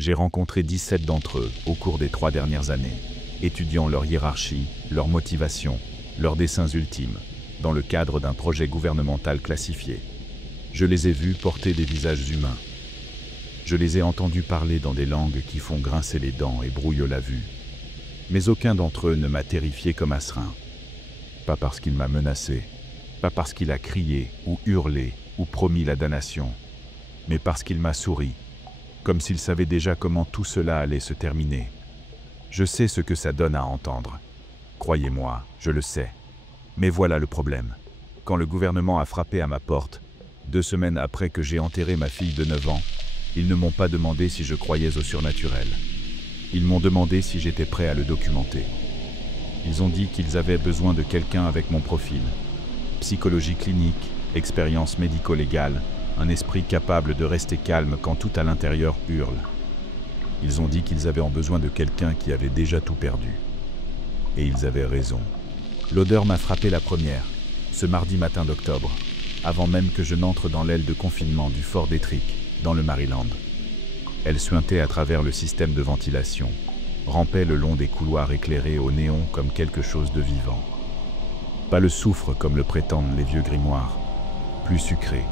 J'ai rencontré 17 d'entre eux au cours des 3 dernières années, étudiant leur hiérarchie, leur motivation, leurs desseins ultimes, dans le cadre d'un projet gouvernemental classifié. Je les ai vus porter des visages humains. Je les ai entendus parler dans des langues qui font grincer les dents et brouillent la vue. Mais aucun d'entre eux ne m'a terrifié comme Asrin. Pas parce qu'il m'a menacé, pas parce qu'il a crié ou hurlé ou promis la damnation, mais parce qu'il m'a souri, comme s'il savait déjà comment tout cela allait se terminer. Je sais ce que ça donne à entendre. Croyez-moi, je le sais. Mais voilà le problème. Quand le gouvernement a frappé à ma porte, 2 semaines après que j'ai enterré ma fille de 9 ans, ils ne m'ont pas demandé si je croyais au surnaturel. Ils m'ont demandé si j'étais prêt à le documenter. Ils ont dit qu'ils avaient besoin de quelqu'un avec mon profil. Psychologie clinique, expérience médico-légale, un esprit capable de rester calme quand tout à l'intérieur hurle. Ils ont dit qu'ils avaient besoin de quelqu'un qui avait déjà tout perdu. Et ils avaient raison. L'odeur m'a frappé la première, ce mardi matin d'octobre, avant même que je n'entre dans l'aile de confinement du fort d'Ettrick, dans le Maryland. Elle suintait à travers le système de ventilation, rampait le long des couloirs éclairés au néon comme quelque chose de vivant. Pas le soufre comme le prétendent les vieux grimoires, plus sucré.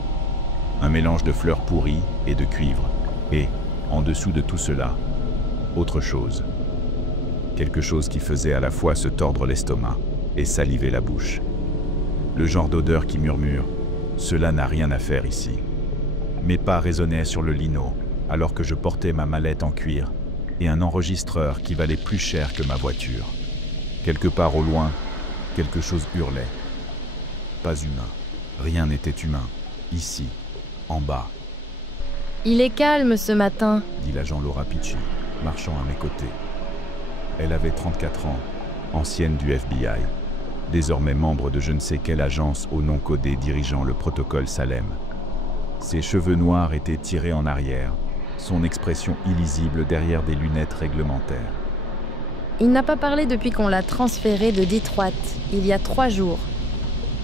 Un mélange de fleurs pourries et de cuivre, et, en dessous de tout cela, autre chose. Quelque chose qui faisait à la fois se tordre l'estomac et saliver la bouche. Le genre d'odeur qui murmure « Cela n'a rien à faire ici ». Mes pas résonnaient sur le lino, alors que je portais ma mallette en cuir et un enregistreur qui valait plus cher que ma voiture. Quelque part au loin, quelque chose hurlait. Pas humain. Rien n'était humain. Ici, en bas. Il est calme ce matin, dit l'agent Laura Picci, marchant à mes côtés. Elle avait 34 ans, ancienne du FBI, désormais membre de je ne sais quelle agence au nom codé dirigeant le protocole Salem. Ses cheveux noirs étaient tirés en arrière, son expression illisible derrière des lunettes réglementaires. Il n'a pas parlé depuis qu'on l'a transféré de Detroit, il y a 3 jours.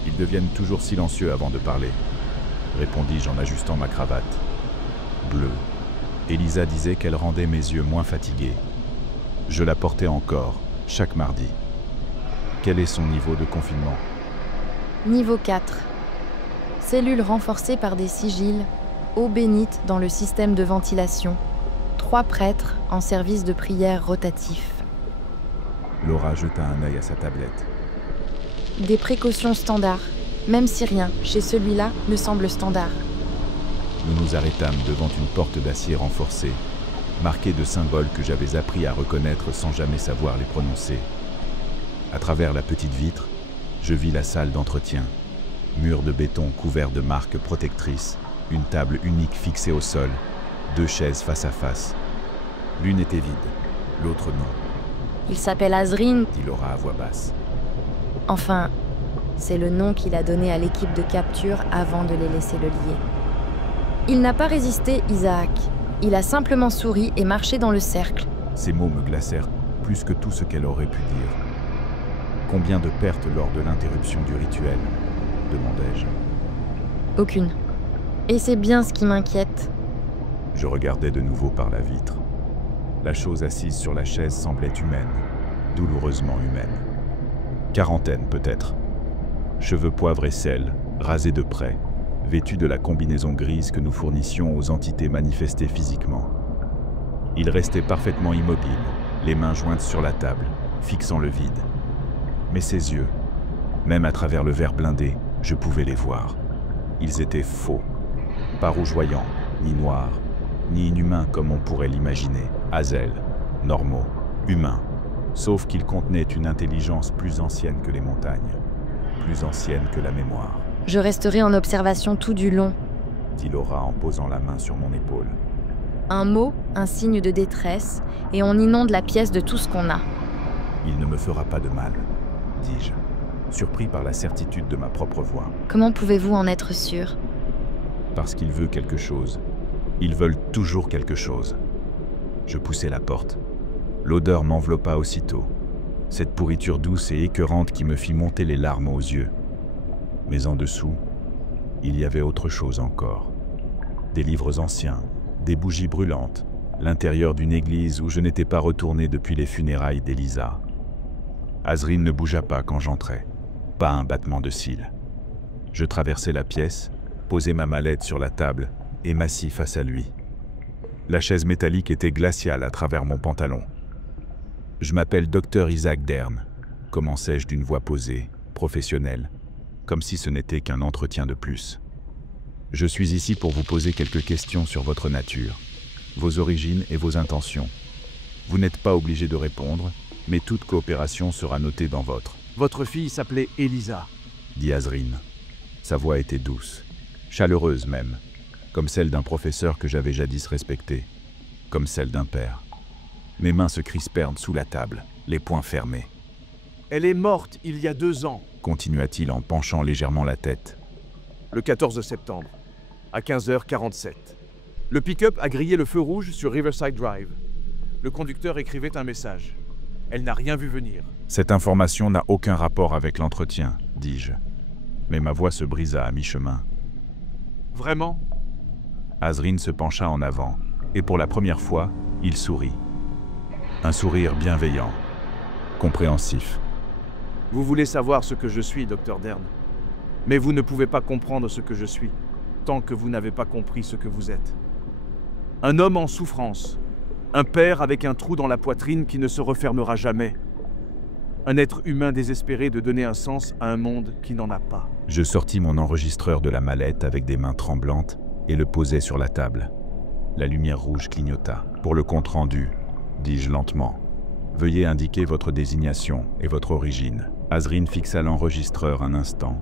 Ils deviennent toujours silencieux avant de parler, répondis-je en ajustant ma cravate. Bleu. Elisa disait qu'elle rendait mes yeux moins fatigués. Je la portais encore, chaque mardi. Quel est son niveau de confinement? Niveau 4. Cellule renforcée par des sigils, eau bénite dans le système de ventilation, 3 prêtres en service de prière rotatif. Laura jeta un œil à sa tablette. Des précautions standards, même si rien, chez celui-là, ne semble standard. Nous nous arrêtâmes devant une porte d'acier renforcée, marquée de symboles que j'avais appris à reconnaître sans jamais savoir les prononcer. À travers la petite vitre, je vis la salle d'entretien. Mur de béton couvert de marques protectrices, une table unique fixée au sol, 2 chaises face à face. L'une était vide, l'autre non. Il s'appelle Azrin, dit Laura à voix basse. Enfin, c'est le nom qu'il a donné à l'équipe de capture avant de les laisser le lier. Il n'a pas résisté, Isaac. Il a simplement souri et marché dans le cercle. Ces mots me glacèrent plus que tout ce qu'elle aurait pu dire. Combien de pertes lors de l'interruption du rituel? Demandai-je. Aucune. Et c'est bien ce qui m'inquiète. Je regardais de nouveau par la vitre. La chose assise sur la chaise semblait humaine, douloureusement humaine. 40aine peut-être. Cheveux poivre et sel, rasés de près, vêtus de la combinaison grise que nous fournissions aux entités manifestées physiquement. Il restait parfaitement immobile, les mains jointes sur la table, fixant le vide. Mais ses yeux, même à travers le verre blindé, je pouvais les voir. Ils étaient faux, pas rougeoyants, ni noirs, ni inhumains comme on pourrait l'imaginer, Hazel, normaux, humains, sauf qu'ils contenaient une intelligence plus ancienne que les montagnes, plus ancienne que la mémoire. Je resterai en observation tout du long, dit Laura en posant la main sur mon épaule. Un mot, un signe de détresse, et on inonde la pièce de tout ce qu'on a. Il ne me fera pas de mal, dis-je, surpris par la certitude de ma propre voix. Comment pouvez-vous en être sûr? Parce qu'il veut quelque chose. Ils veulent toujours quelque chose. Je poussai la porte. L'odeur m'enveloppa aussitôt. Cette pourriture douce et écœurante qui me fit monter les larmes aux yeux. Mais en dessous, il y avait autre chose encore. Des livres anciens, des bougies brûlantes, l'intérieur d'une église où je n'étais pas retourné depuis les funérailles d'Elisa. Azrine ne bougea pas quand j'entrais, pas un battement de cils. Je traversai la pièce, posai ma mallette sur la table et m'assis face à lui. La chaise métallique était glaciale à travers mon pantalon. « Je m'appelle Dr Isaac Dern », commençai-je d'une voix posée, professionnelle, comme si ce n'était qu'un entretien de plus. « Je suis ici pour vous poser quelques questions sur votre nature, vos origines et vos intentions. Vous n'êtes pas obligé de répondre, mais toute coopération sera notée dans votre. » « Votre fille s'appelait Elisa, » dit Azrine. Sa voix était douce, chaleureuse même, comme celle d'un professeur que j'avais jadis respecté, comme celle d'un père. Mes mains se crispèrent sous la table, les poings fermés. « Elle est morte il y a 2 ans, » Continua-t-il en penchant légèrement la tête. le 14 septembre, à 15h47. Le pick-up a grillé le feu rouge sur Riverside Drive. Le conducteur écrivait un message. Elle n'a rien vu venir. Cette information n'a aucun rapport avec l'entretien, dis-je. Mais ma voix se brisa à mi-chemin. Vraiment? Azrine se pencha en avant, et pour la première fois, il sourit. Un sourire bienveillant, compréhensif. Vous voulez savoir ce que je suis, Dr Dern. Mais vous ne pouvez pas comprendre ce que je suis, tant que vous n'avez pas compris ce que vous êtes. Un homme en souffrance. Un père avec un trou dans la poitrine qui ne se refermera jamais. Un être humain désespéré de donner un sens à un monde qui n'en a pas. Je sortis mon enregistreur de la mallette avec des mains tremblantes et le posai sur la table. La lumière rouge clignota. Pour le compte-rendu, dis-je lentement. Veuillez indiquer votre désignation et votre origine. Azrine fixa l'enregistreur un instant,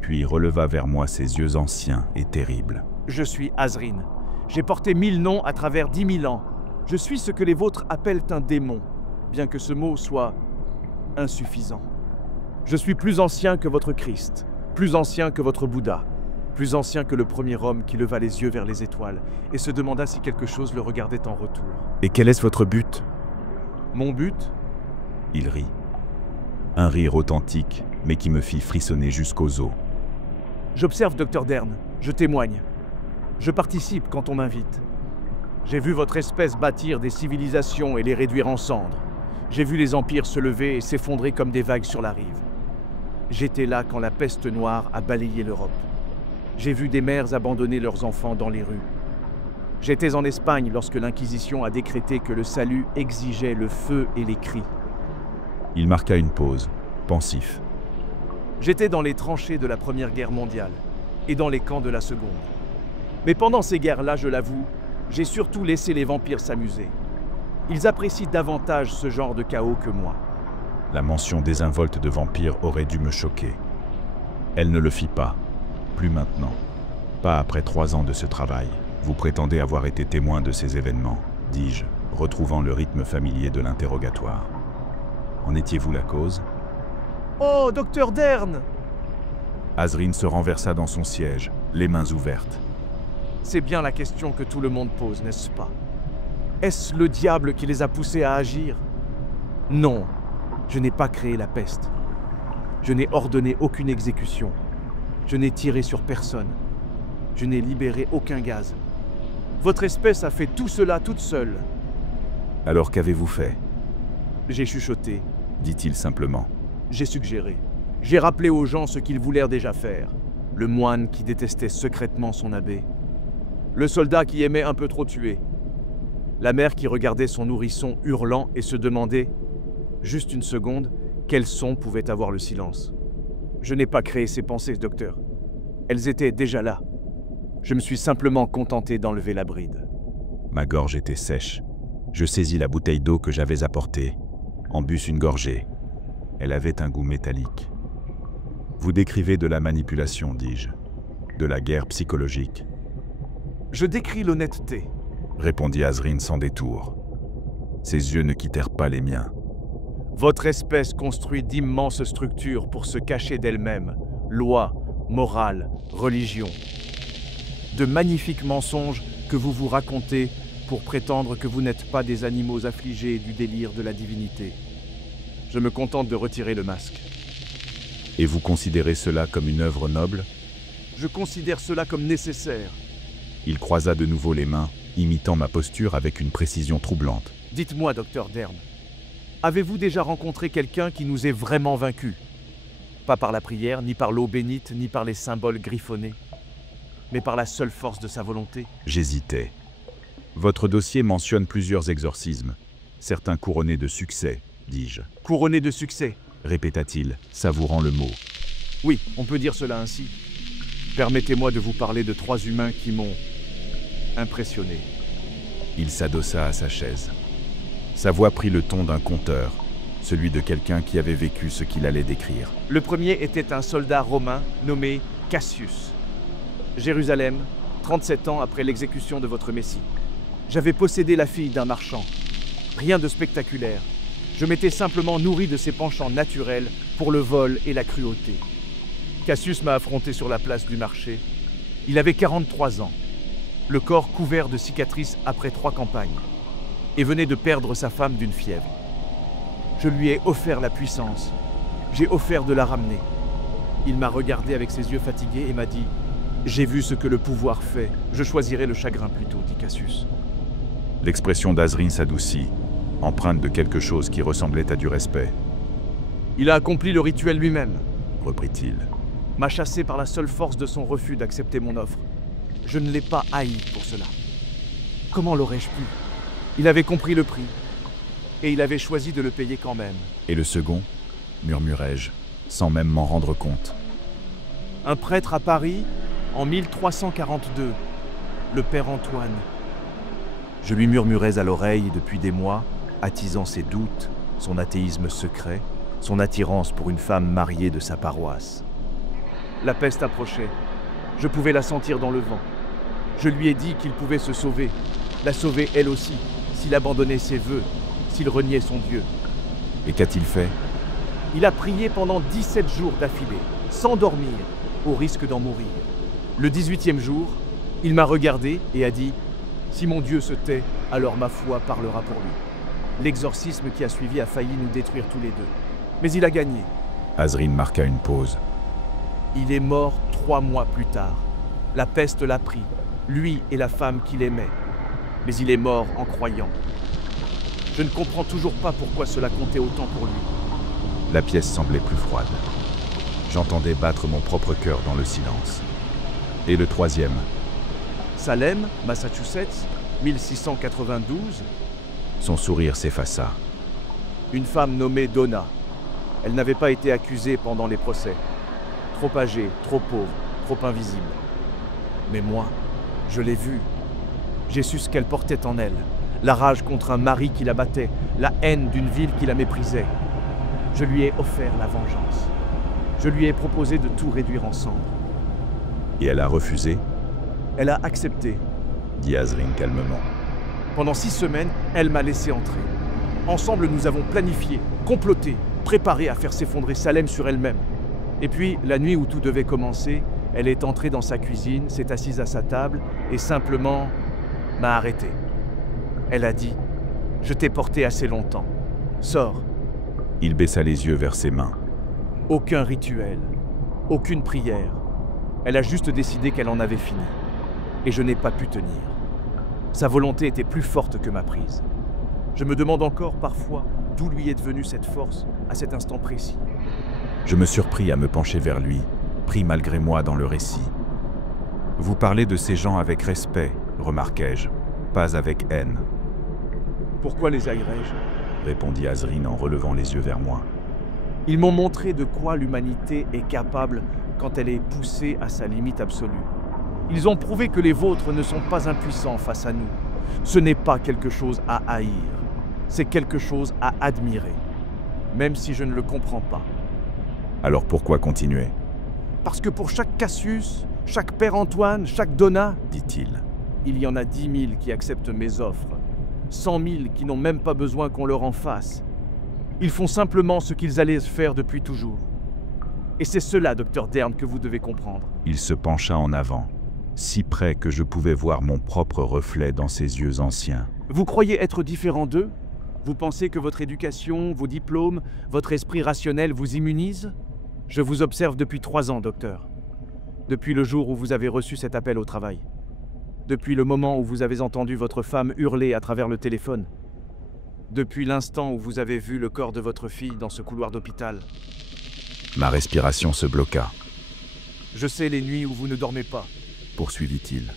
puis releva vers moi ses yeux anciens et terribles. Je suis Azrine. J'ai porté 1000 noms à travers 10 000 ans. Je suis ce que les vôtres appellent un démon, bien que ce mot soit insuffisant. Je suis plus ancien que votre Christ, plus ancien que votre Bouddha, plus ancien que le premier homme qui leva les yeux vers les étoiles et se demanda si quelque chose le regardait en retour. Et quel est votre but? Mon but? Il rit. Un rire authentique, mais qui me fit frissonner jusqu'aux os. J'observe, Dr Dern, je témoigne. Je participe quand on m'invite. J'ai vu votre espèce bâtir des civilisations et les réduire en cendres. J'ai vu les empires se lever et s'effondrer comme des vagues sur la rive. J'étais là quand la peste noire a balayé l'Europe. J'ai vu des mères abandonner leurs enfants dans les rues. J'étais en Espagne lorsque l'Inquisition a décrété que le salut exigeait le feu et les cris. Il marqua une pause, pensif. J'étais dans les tranchées de la Première Guerre mondiale et dans les camps de la Seconde. Mais pendant ces guerres-là, je l'avoue, j'ai surtout laissé les vampires s'amuser. Ils apprécient davantage ce genre de chaos que moi. La mention désinvolte de vampires aurait dû me choquer. Elle ne le fit pas. Plus maintenant. Pas après 3 ans de ce travail. Vous prétendez avoir été témoin de ces événements, dis-je, retrouvant le rythme familier de l'interrogatoire. En étiez-vous la cause? Oh, Dr Dern! Azrine se renversa dans son siège, les mains ouvertes. C'est bien la question que tout le monde pose, n'est-ce pas? Est-ce le diable qui les a poussés à agir? Non, je n'ai pas créé la peste. Je n'ai ordonné aucune exécution. Je n'ai tiré sur personne. Je n'ai libéré aucun gaz. Votre espèce a fait tout cela toute seule. Alors qu'avez-vous fait? J'ai chuchoté, dit-il simplement. J'ai suggéré. J'ai rappelé aux gens ce qu'ils voulèrent déjà faire. Le moine qui détestait secrètement son abbé. Le soldat qui aimait un peu trop tuer. La mère qui regardait son nourrisson hurlant et se demandait, juste une seconde, quel son pouvait avoir le silence. Je n'ai pas créé ces pensées, docteur. Elles étaient déjà là. Je me suis simplement contenté d'enlever la bride. Ma gorge était sèche. Je saisis la bouteille d'eau que j'avais apportée, en bus une gorgée. Elle avait un goût métallique. Vous décrivez de la manipulation, dis-je, de la guerre psychologique. Je décris l'honnêteté, répondit Azrine sans détour. Ses yeux ne quittèrent pas les miens. Votre espèce construit d'immenses structures pour se cacher d'elle-même, loi, morale, religion. De magnifiques mensonges que vous vous racontez pour prétendre que vous n'êtes pas des animaux affligés du délire de la divinité. Je me contente de retirer le masque. Et vous considérez cela comme une œuvre noble? Je considère cela comme nécessaire. Il croisa de nouveau les mains, imitant ma posture avec une précision troublante. Dites-moi, docteur Dern, avez-vous déjà rencontré quelqu'un qui nous ait vraiment vaincus? Pas par la prière, ni par l'eau bénite, ni par les symboles griffonnés, mais par la seule force de sa volonté? J'hésitais. Votre dossier mentionne plusieurs exorcismes, certains couronnés de succès, dis-je. Couronné de succès, Répéta-t-il, savourant le mot. oui, on peut dire cela ainsi. Permettez-moi de vous parler de 3 humains qui m'ont impressionné. Il s'adossa à sa chaise. Sa voix prit le ton d'un conteur, celui de quelqu'un qui avait vécu ce qu'il allait décrire. Le premier était un soldat romain nommé Cassius. Jérusalem, 37 ans après l'exécution de votre Messie. J'avais possédé la fille d'un marchand. Rien de spectaculaire. Je m'étais simplement nourri de ses penchants naturels pour le vol et la cruauté. Cassius m'a affronté sur la place du marché. Il avait 43 ans, le corps couvert de cicatrices après 3 campagnes, et venait de perdre sa femme d'une fièvre. Je lui ai offert la puissance. J'ai offert de la ramener. Il m'a regardé avec ses yeux fatigués et m'a dit « J'ai vu ce que le pouvoir fait. Je choisirai le chagrin plutôt, dit Cassius. » L'expression d'Azrin s'adoucit, empreinte de quelque chose qui ressemblait à du respect. « Il a accompli le rituel lui-même, Reprit-il. m'a chassé par la seule force de son refus d'accepter mon offre. Je ne l'ai pas haï pour cela. Comment l'aurais-je pu? Il avait compris le prix, et il avait choisi de le payer quand même. Et le second, murmurai-je, sans même m'en rendre compte. Un prêtre à Paris, en 1342, le père Antoine. Je lui murmurais à l'oreille depuis des mois, attisant ses doutes, son athéisme secret, son attirance pour une femme mariée de sa paroisse. La peste approchait. Je pouvais la sentir dans le vent. Je lui ai dit qu'il pouvait se sauver, la sauver elle aussi, s'il abandonnait ses vœux, s'il reniait son Dieu. Et qu'a-t-il fait? Il a prié pendant 17 jours d'affilée, sans dormir, au risque d'en mourir. Le 18e jour, il m'a regardé et a dit « Si mon Dieu se tait, alors ma foi parlera pour lui. » L'exorcisme qui a suivi a failli nous détruire tous les deux. Mais il a gagné. Azrin marqua une pause. Il est mort 3 mois plus tard. La peste l'a pris, lui et la femme qu'il aimait. Mais il est mort en croyant. Je ne comprends toujours pas pourquoi cela comptait autant pour lui. La pièce semblait plus froide. J'entendais battre mon propre cœur dans le silence. Et le troisième? Salem, Massachusetts, 1692. Son sourire s'effaça. Une femme nommée Donna. Elle n'avait pas été accusée pendant les procès. Trop âgée, trop pauvre, trop invisible. Mais moi, je l'ai vue. J'ai su ce qu'elle portait en elle. La rage contre un mari qui la battait, la haine d'une ville qui la méprisait. Je lui ai offert la vengeance. Je lui ai proposé de tout réduire en cendres. Et elle a refusé? Elle a accepté. Dit Azrin calmement. Pendant 6 semaines, elle m'a laissé entrer. Ensemble, nous avons planifié, comploté, préparé à faire s'effondrer Salem sur elle-même. Et puis, la nuit où tout devait commencer, elle est entrée dans sa cuisine, s'est assise à sa table et simplement m'a arrêté. Elle a dit « Je t'ai porté assez longtemps. Sors. » Il baissa les yeux vers ses mains. Aucun rituel, aucune prière. Elle a juste décidé qu'elle en avait fini. Et je n'ai pas pu tenir. Sa volonté était plus forte que ma prise. Je me demande encore parfois d'où lui est devenue cette force à cet instant précis. Je me surpris à me pencher vers lui, pris malgré moi dans le récit. Vous parlez de ces gens avec respect, remarquai-je, pas avec haine. Pourquoi les haïrais-je? Répondit Azrin en relevant les yeux vers moi. Ils m'ont montré de quoi l'humanité est capable quand elle est poussée à sa limite absolue. Ils ont prouvé que les vôtres ne sont pas impuissants face à nous. Ce n'est pas quelque chose à haïr, c'est quelque chose à admirer, même si je ne le comprends pas. Alors pourquoi continuer? Parce que pour chaque Cassius, chaque père Antoine, chaque Donna, dit-il, il y en a 10 000 qui acceptent mes offres, 100 000 qui n'ont même pas besoin qu'on leur en fasse. Ils font simplement ce qu'ils allaient faire depuis toujours. Et c'est cela, docteur Dern, que vous devez comprendre. Il se pencha en avant, si près que je pouvais voir mon propre reflet dans ses yeux anciens. Vous croyez être différent d'eux? Vous pensez que votre éducation, vos diplômes, votre esprit rationnel vous immunisent? Je vous observe depuis 3 ans, docteur. Depuis le jour où vous avez reçu cet appel au travail. Depuis le moment où vous avez entendu votre femme hurler à travers le téléphone. Depuis l'instant où vous avez vu le corps de votre fille dans ce couloir d'hôpital. Ma respiration se bloqua, Je sais les nuits où vous ne dormez pas. poursuivit-il.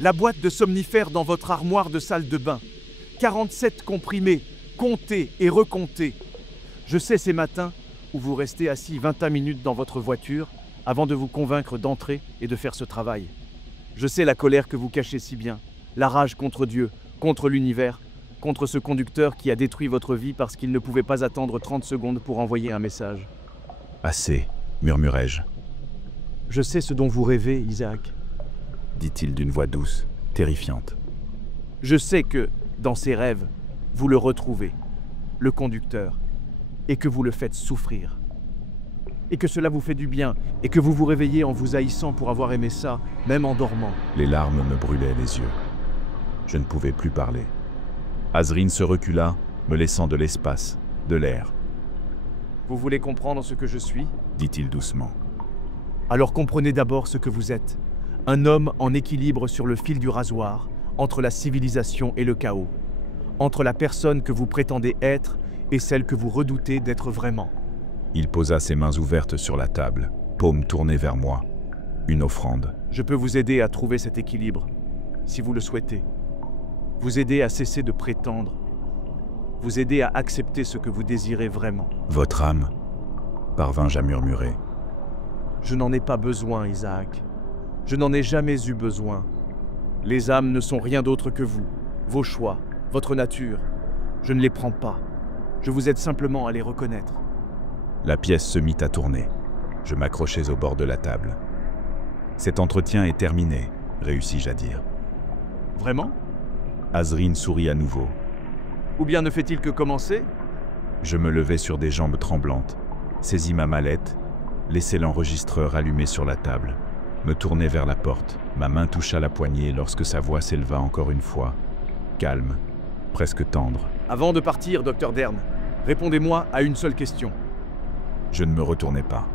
La boîte de somnifères dans votre armoire de salle de bain. 47 comprimés, comptés et recomptés. Je sais ces matins où vous restez assis 21 minutes dans votre voiture avant de vous convaincre d'entrer et de faire ce travail. Je sais la colère que vous cachez si bien, la rage contre Dieu, contre l'univers, contre ce conducteur qui a détruit votre vie parce qu'il ne pouvait pas attendre 30 secondes pour envoyer un message. Assez, murmurai-je, Je sais ce dont vous rêvez, Isaac. dit-il d'une voix douce, terrifiante. Je sais que, dans ces rêves, vous le retrouvez, le conducteur, et que vous le faites souffrir. Et que cela vous fait du bien, et que vous vous réveillez en vous haïssant pour avoir aimé ça, même en dormant. Les larmes me brûlaient les yeux. Je ne pouvais plus parler. Azrine se recula, me laissant de l'espace, de l'air, Vous voulez comprendre ce que je suis? dit-il doucement. Alors comprenez d'abord ce que vous êtes. Un homme en équilibre sur le fil du rasoir, entre la civilisation et le chaos. Entre la personne que vous prétendez être et celle que vous redoutez d'être vraiment. Il posa ses mains ouvertes sur la table, paume tournée vers moi. Une offrande. Je peux vous aider à trouver cet équilibre, si vous le souhaitez. Vous aider à cesser de prétendre. Vous aider à accepter ce que vous désirez vraiment. Votre âme, parvins-je à murmurer. Je n'en ai pas besoin, Isaac. Je n'en ai jamais eu besoin. Les âmes ne sont rien d'autre que vous, vos choix, votre nature. Je ne les prends pas. Je vous aide simplement à les reconnaître. La pièce se mit à tourner. Je m'accrochais au bord de la table. Cet entretien est terminé, réussis-je à dire. Vraiment? Azrine sourit à nouveau. Ou bien ne fait-il que commencer? Je me levai sur des jambes tremblantes, saisis ma mallette, laissai l'enregistreur allumé sur la table, me tournai vers la porte. Ma main toucha la poignée lorsque sa voix s'éleva encore une fois, calme, presque tendre. Avant de partir, Dr. Dern, répondez-moi à une seule question. Je ne me retournai pas.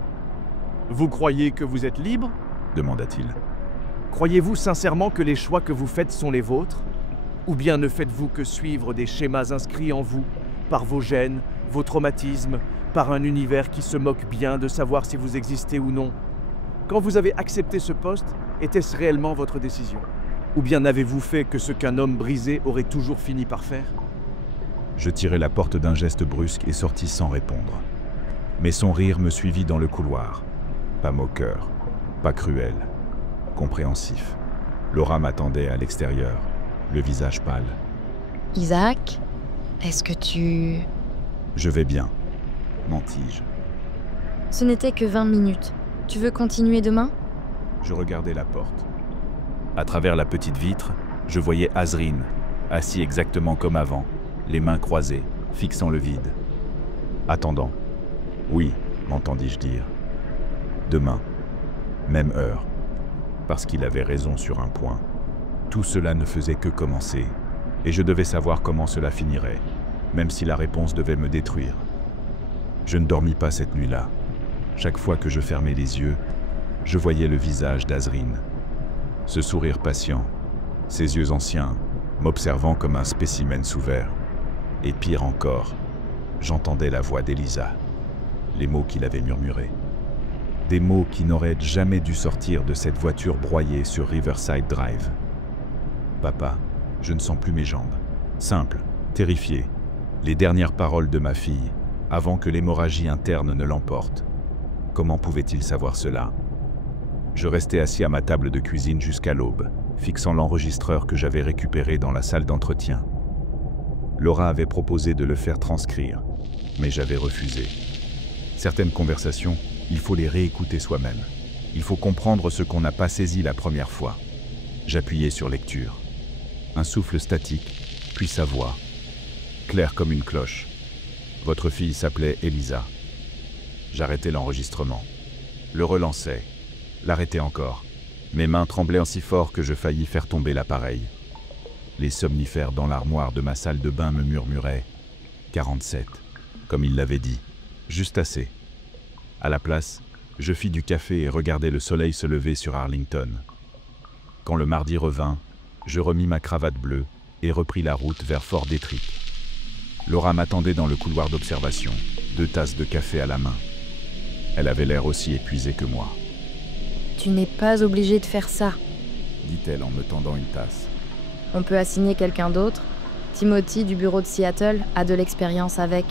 Vous croyez que vous êtes libre? Demanda-t-il. Croyez-vous sincèrement que les choix que vous faites sont les vôtres? Ou bien ne faites-vous que suivre des schémas inscrits en vous, par vos gènes, vos traumatismes, par un univers qui se moque bien de savoir si vous existez ou non? Quand vous avez accepté ce poste, était-ce réellement votre décision? Ou bien n'avez-vous fait que ce qu'un homme brisé aurait toujours fini par faire? Je tirai la porte d'un geste brusque et sortis sans répondre. Mais son rire me suivit dans le couloir. Pas moqueur, pas cruel, compréhensif. Laura m'attendait à l'extérieur, le visage pâle. Isaac, est-ce que tu... Je vais bien, mentis-je. Ce n'était que 20 minutes. Tu veux continuer demain? Je regardais la porte. À travers la petite vitre, je voyais Azrine, assis exactement comme avant, les mains croisées, fixant le vide. Attendant. Oui, m'entendis-je dire. Demain, même heure. Parce qu'il avait raison sur un point. Tout cela ne faisait que commencer, et je devais savoir comment cela finirait, même si la réponse devait me détruire. Je ne dormis pas cette nuit-là. Chaque fois que je fermais les yeux, je voyais le visage d'Azrine. Ce sourire patient, ses yeux anciens, m'observant comme un spécimen sous verre. Et pire encore, j'entendais la voix d'Elisa, les mots qu'il avait murmurés. Des mots qui n'auraient jamais dû sortir de cette voiture broyée sur Riverside Drive. Papa, je ne sens plus mes jambes. Simple, terrifié, les dernières paroles de ma fille, avant que l'hémorragie interne ne l'emporte. Comment pouvait-il savoir cela? Je restais assis à ma table de cuisine jusqu'à l'aube, fixant l'enregistreur que j'avais récupéré dans la salle d'entretien. Laura avait proposé de le faire transcrire, mais j'avais refusé. Certaines conversations, il faut les réécouter soi-même. Il faut comprendre ce qu'on n'a pas saisi la première fois. J'appuyais sur lecture. Un souffle statique, puis sa voix, claire comme une cloche. Votre fille s'appelait Elisa. J'arrêtais l'enregistrement, le relançais, l'arrêtais encore. Mes mains tremblaient si fort que je faillis faire tomber l'appareil. Les somnifères dans l'armoire de ma salle de bain me murmuraient « 47 », comme il l'avait dit, juste assez. À la place, je fis du café et regardai le soleil se lever sur Arlington. Quand le mardi revint, je remis ma cravate bleue et repris la route vers Fort Detrick. Laura m'attendait dans le couloir d'observation, 2 tasses de café à la main. Elle avait l'air aussi épuisée que moi. Tu n'es pas obligé de faire ça. Dit-elle en me tendant une tasse. On peut assigner quelqu'un d'autre. Timothy du bureau de Seattle a de l'expérience avec.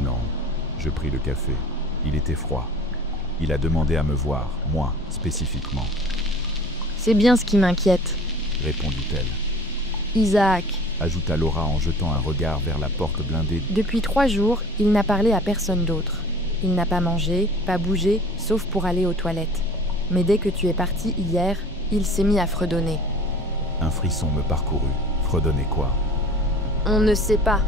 Non, je pris le café. Il était froid. Il a demandé à me voir, moi, spécifiquement, C'est bien ce qui m'inquiète. répondit-elle. Isaac, Ajouta Laura en jetant un regard vers la porte blindée. depuis 3 jours, il n'a parlé à personne d'autre. Il n'a pas mangé, pas bougé, sauf pour aller aux toilettes. Mais dès que tu es parti hier, il s'est mis à fredonner. Un frisson me parcourut. Fredonnait quoi? On ne sait pas.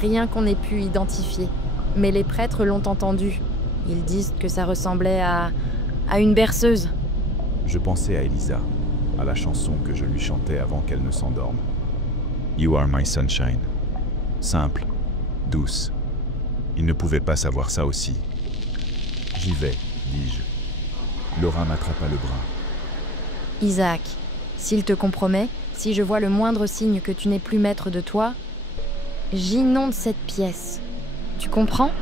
Rien qu'on ait pu identifier. Mais les prêtres l'ont entendu. Ils disent que ça ressemblait à une berceuse. Je pensais à Elisa, à la chanson que je lui chantais avant qu'elle ne s'endorme. You are my sunshine. Simple, douce. Il ne pouvait pas savoir ça aussi. J'y vais, dis-je. Laura m'attrapa le bras. Isaac, s'il te compromet, si je vois le moindre signe que tu n'es plus maître de toi, j'inonde cette pièce. Tu comprends ?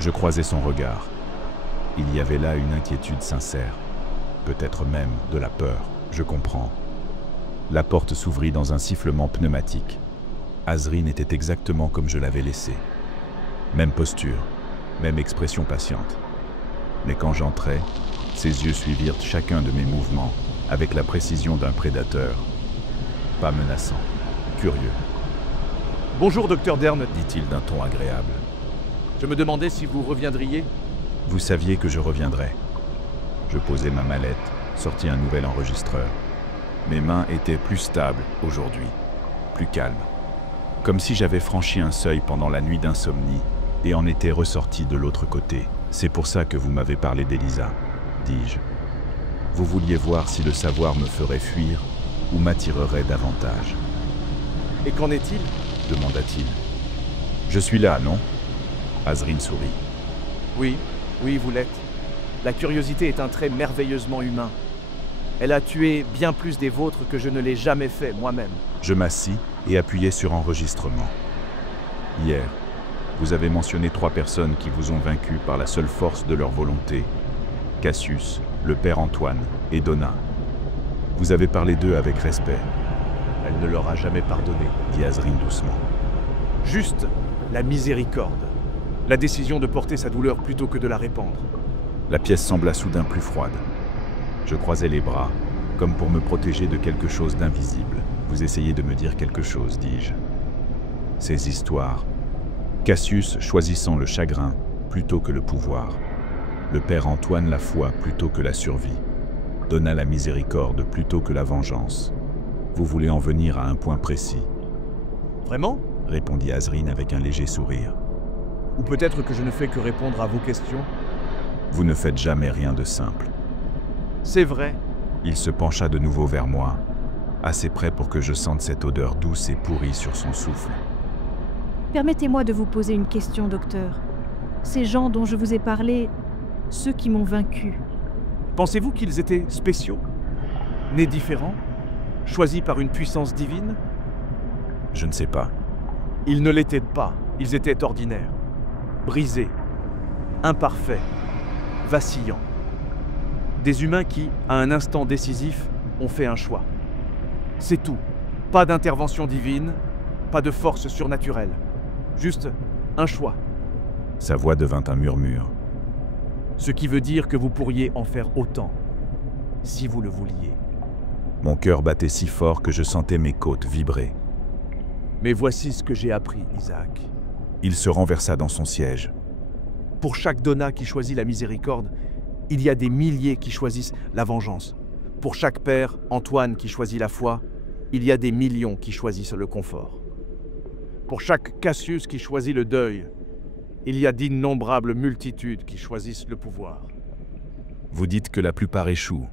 Je croisai son regard. Il y avait là une inquiétude sincère. Peut-être même de la peur, je comprends. La porte s'ouvrit dans un sifflement pneumatique. Azrine était exactement comme je l'avais laissé. Même posture, même expression patiente. Mais quand j'entrai, ses yeux suivirent chacun de mes mouvements avec la précision d'un prédateur. Pas menaçant, curieux, Bonjour, docteur Dern. dit-il d'un ton agréable. Je me demandais si vous reviendriez. Vous saviez que je reviendrais. Je posai ma mallette, sortis un nouvel enregistreur. Mes mains étaient plus stables aujourd'hui, plus calmes. Comme si j'avais franchi un seuil pendant la nuit d'insomnie et en étais ressorti de l'autre côté. C'est pour ça que vous m'avez parlé d'Elisa, dis-je. Vous vouliez voir si le savoir me ferait fuir ou m'attirerait davantage. Et qu'en est-il ? Demanda-t-il. Je suis là, non? Azrine sourit. Oui, vous l'êtes. La curiosité est un trait merveilleusement humain. Elle a tué bien plus des vôtres que je ne l'ai jamais fait moi-même. Je m'assis et appuyai sur enregistrement. Hier, vous avez mentionné 3 personnes qui vous ont vaincu par la seule force de leur volonté. Cassius, le père Antoine et Donna. Vous avez parlé d'eux avec respect. Elle ne leur a jamais pardonné. Dit Azrine doucement. Juste la miséricorde. La décision de porter sa douleur plutôt que de la répandre. La pièce sembla soudain plus froide. Je croisai les bras, comme pour me protéger de quelque chose d'invisible. Vous essayez de me dire quelque chose, dis-je. Ces histoires. Cassius choisissant le chagrin plutôt que le pouvoir. Le père Antoine la foi plutôt que la survie. Donna la miséricorde plutôt que la vengeance. Vous voulez en venir à un point précis, Vraiment ? répondit Azrine avec un léger sourire. Ou peut-être que je ne fais que répondre à vos questions ? Vous ne faites jamais rien de simple. C'est vrai. Il se pencha de nouveau vers moi, assez près pour que je sente cette odeur douce et pourrie sur son souffle. Permettez-moi de vous poser une question, docteur. Ces gens dont je vous ai parlé, ceux qui m'ont vaincu, Pensez-vous qu'ils étaient spéciaux ? Nés différents ? Choisis par une puissance divine ? Je ne sais pas. Ils ne l'étaient pas. Ils étaient ordinaires. Brisés. Imparfaits. Vacillants. Des humains qui, à un instant décisif, ont fait un choix. C'est tout. Pas d'intervention divine, pas de force surnaturelle. Juste un choix. Sa voix devint un murmure. Ce qui veut dire que vous pourriez en faire autant, si vous le vouliez. Mon cœur battait si fort que je sentais mes côtes vibrer. Mais voici ce que j'ai appris, Isaac. Il se renversa dans son siège. Pour chaque Donna qui choisit la miséricorde, il y a des milliers qui choisissent la vengeance. Pour chaque père, Antoine, qui choisit la foi, il y a des millions qui choisissent le confort. Pour chaque Cassius qui choisit le deuil, il y a d'innombrables multitudes qui choisissent le pouvoir. Vous dites que la plupart échouent,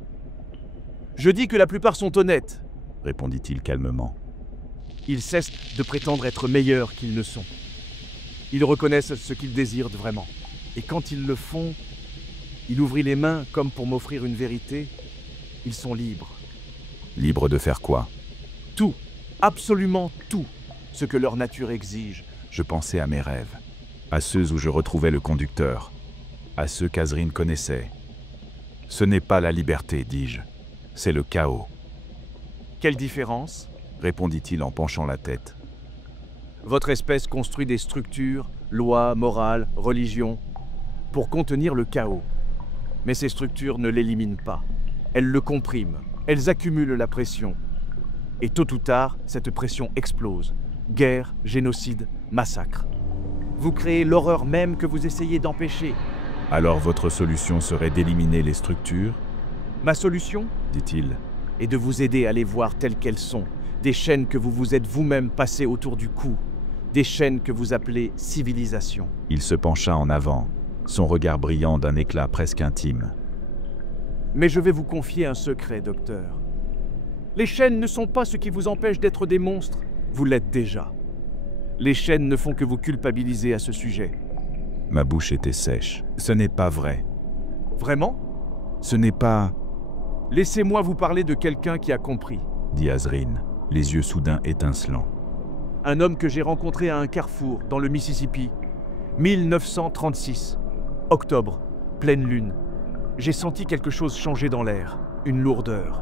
Je dis que la plupart sont honnêtes. répondit-il calmement. Ils cessent de prétendre être meilleurs qu'ils ne sont. Ils reconnaissent ce qu'ils désirent vraiment. Et quand ils le font, il ouvrit les mains comme pour m'offrir une vérité. Ils sont libres. Libre de faire quoi? Tout, absolument tout, ce que leur nature exige. Je pensais à mes rêves, à ceux où je retrouvais le conducteur, à ceux qu'Azrine connaissait. Ce n'est pas la liberté, dis-je, c'est le chaos. Quelle différence? Répondit-il en penchant la tête. Votre espèce construit des structures, lois, morales, religions, pour contenir le chaos. Mais ces structures ne l'éliminent pas. Elles le compriment, elles accumulent la pression. Et tôt ou tard, cette pression explose. Guerre, génocide, massacre. Vous créez l'horreur même que vous essayez d'empêcher. Alors votre solution serait d'éliminer les structures? Ma solution, dit-il. est de vous aider à les voir telles qu'elles sont. Des chaînes que vous vous êtes vous-même passées autour du cou. Des chaînes que vous appelez civilisation. Il se pencha en avant, son regard brillant d'un éclat presque intime. Mais je vais vous confier un secret, docteur. Les chaînes ne sont pas ce qui vous empêche d'être des monstres. Vous l'êtes déjà. Les chaînes ne font que vous culpabiliser à ce sujet. Ma bouche était sèche. Ce n'est pas vrai. Vraiment? Ce n'est pas... Laissez-moi vous parler de quelqu'un qui a compris. dit Azrine, les yeux soudain étincelants. Un homme que j'ai rencontré à un carrefour, dans le Mississippi. 1936. Octobre, pleine lune. J'ai senti quelque chose changer dans l'air, une lourdeur.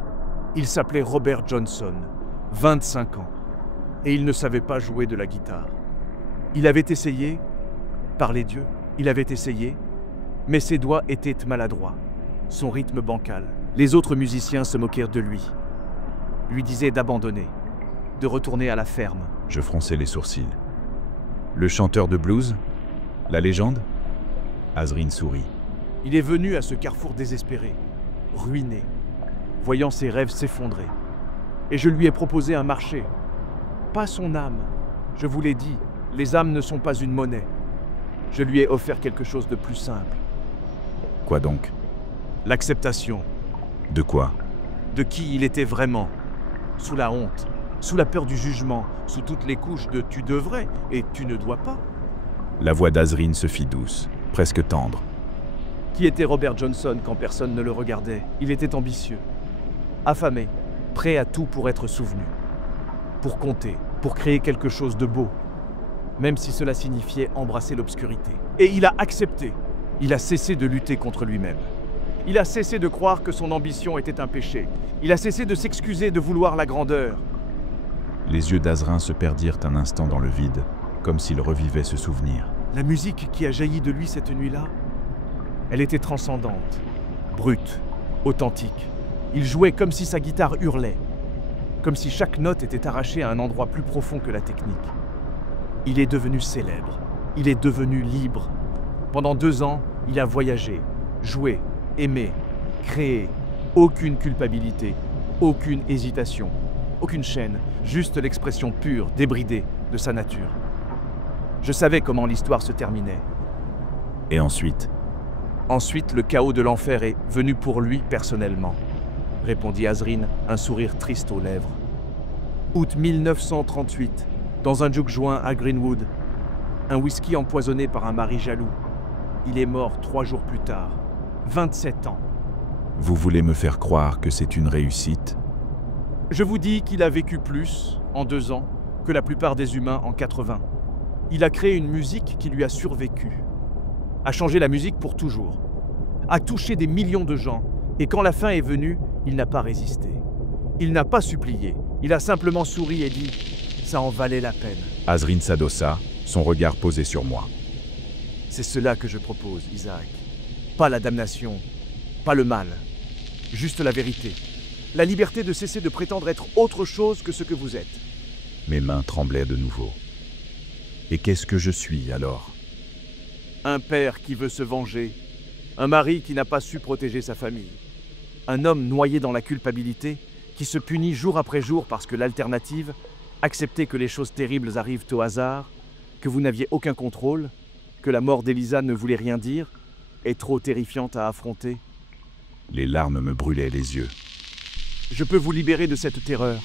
Il s'appelait Robert Johnson, 25 ans. Et il ne savait pas jouer de la guitare. Il avait essayé, par les dieux, il avait essayé, mais ses doigts étaient maladroits, son rythme bancal. Les autres musiciens se moquèrent de lui disaient d'abandonner, de retourner à la ferme. Je fronçai les sourcils. Le chanteur de blues? La légende? Azrine sourit. Il est venu à ce carrefour désespéré, ruiné, voyant ses rêves s'effondrer. Et je lui ai proposé un marché. Pas son âme. Je vous l'ai dit, les âmes ne sont pas une monnaie. Je lui ai offert quelque chose de plus simple. Quoi donc? L'acceptation. De quoi? De qui il était vraiment. Sous la honte, sous la peur du jugement, sous toutes les couches de « tu devrais » et « tu ne dois pas ». La voix d'Azrine se fit douce, presque tendre. Qui était Robert Johnson quand personne ne le regardait? Il était ambitieux, affamé, prêt à tout pour être souvenu, pour compter, pour créer quelque chose de beau, même si cela signifiait embrasser l'obscurité. Et il a accepté. Il a cessé de lutter contre lui-même. Il a cessé de croire que son ambition était un péché. Il a cessé de s'excuser de vouloir la grandeur. Les yeux d'Azrine se perdirent un instant dans le vide, comme s'il revivait ce souvenir. La musique qui a jailli de lui cette nuit-là, elle était transcendante, brute, authentique. Il jouait comme si sa guitare hurlait, comme si chaque note était arrachée à un endroit plus profond que la technique. Il est devenu célèbre, il est devenu libre. Pendant 2 ans, il a voyagé, joué, aimé, créé. Aucune culpabilité, aucune hésitation, aucune chaîne, juste l'expression pure, débridée de sa nature. Je savais comment l'histoire se terminait. Et ensuite? Ensuite, le chaos de l'enfer est venu pour lui personnellement, répondit Azrine, un sourire triste aux lèvres. Août 1938, dans un juke joint à Greenwood, un whisky empoisonné par un mari jaloux. Il est mort 3 jours plus tard, 27 ans. Vous voulez me faire croire que c'est une réussite? Je vous dis qu'il a vécu plus, en 2 ans, que la plupart des humains en 80. Il a créé une musique qui lui a survécu, a changé la musique pour toujours, a touché des millions de gens, et quand la fin est venue, il n'a pas résisté. Il n'a pas supplié, il a simplement souri et dit « ça en valait la peine ». Azrine s'adossa, son regard posé sur moi. C'est cela que je propose, Isaac. Pas la damnation, pas le mal, juste la vérité. La liberté de cesser de prétendre être autre chose que ce que vous êtes. Mes mains tremblaient de nouveau. Et qu'est-ce que je suis alors? Un père qui veut se venger, un mari qui n'a pas su protéger sa famille, un homme noyé dans la culpabilité qui se punit jour après jour parce que l'alternative, accepter que les choses terribles arrivent au hasard, que vous n'aviez aucun contrôle, que la mort d'Elisa ne voulait rien dire, est trop terrifiante à affronter. Les larmes me brûlaient les yeux. Je peux vous libérer de cette terreur,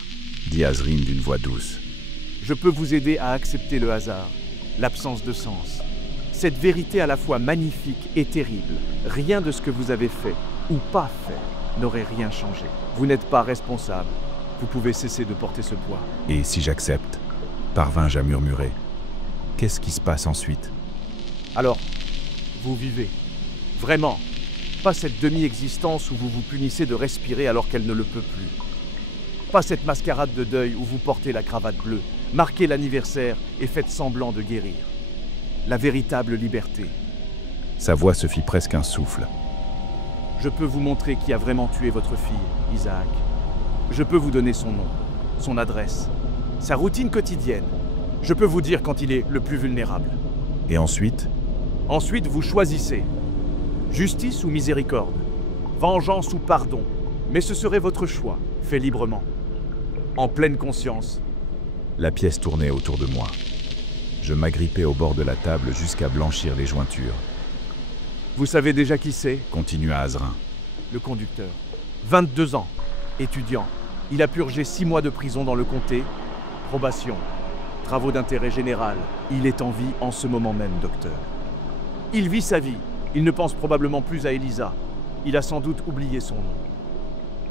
dit Azrine d'une voix douce. Je peux vous aider à accepter le hasard, l'absence de sens. Cette vérité à la fois magnifique et terrible. Rien de ce que vous avez fait ou pas fait n'aurait rien changé. Vous n'êtes pas responsable. Vous pouvez cesser de porter ce poids. Et si j'accepte, parvins-je à murmurer. Qu'est-ce qui se passe ensuite? Alors, vous vivez. Vraiment. Pas cette demi-existence où vous vous punissez de respirer alors qu'elle ne le peut plus. Pas cette mascarade de deuil où vous portez la cravate bleue, marquez l'anniversaire et faites semblant de guérir. La véritable liberté. Sa voix se fit presque un souffle. Je peux vous montrer qui a vraiment tué votre fille, Isaac. Je peux vous donner son nom, son adresse, sa routine quotidienne. Je peux vous dire quand il est le plus vulnérable. Et ensuite? Ensuite, vous choisissez. Justice ou miséricorde, vengeance ou pardon. Mais ce serait votre choix, fait librement. En pleine conscience. La pièce tournait autour de moi. Je m'agrippais au bord de la table jusqu'à blanchir les jointures. Vous savez déjà qui c'est? Continua Azrin. Le conducteur. 22 ans, étudiant. Il a purgé 6 mois de prison dans le comté. Probation. Travaux d'intérêt général. Il est en vie en ce moment même, docteur. Il vit sa vie. Il ne pense probablement plus à Elisa. Il a sans doute oublié son nom.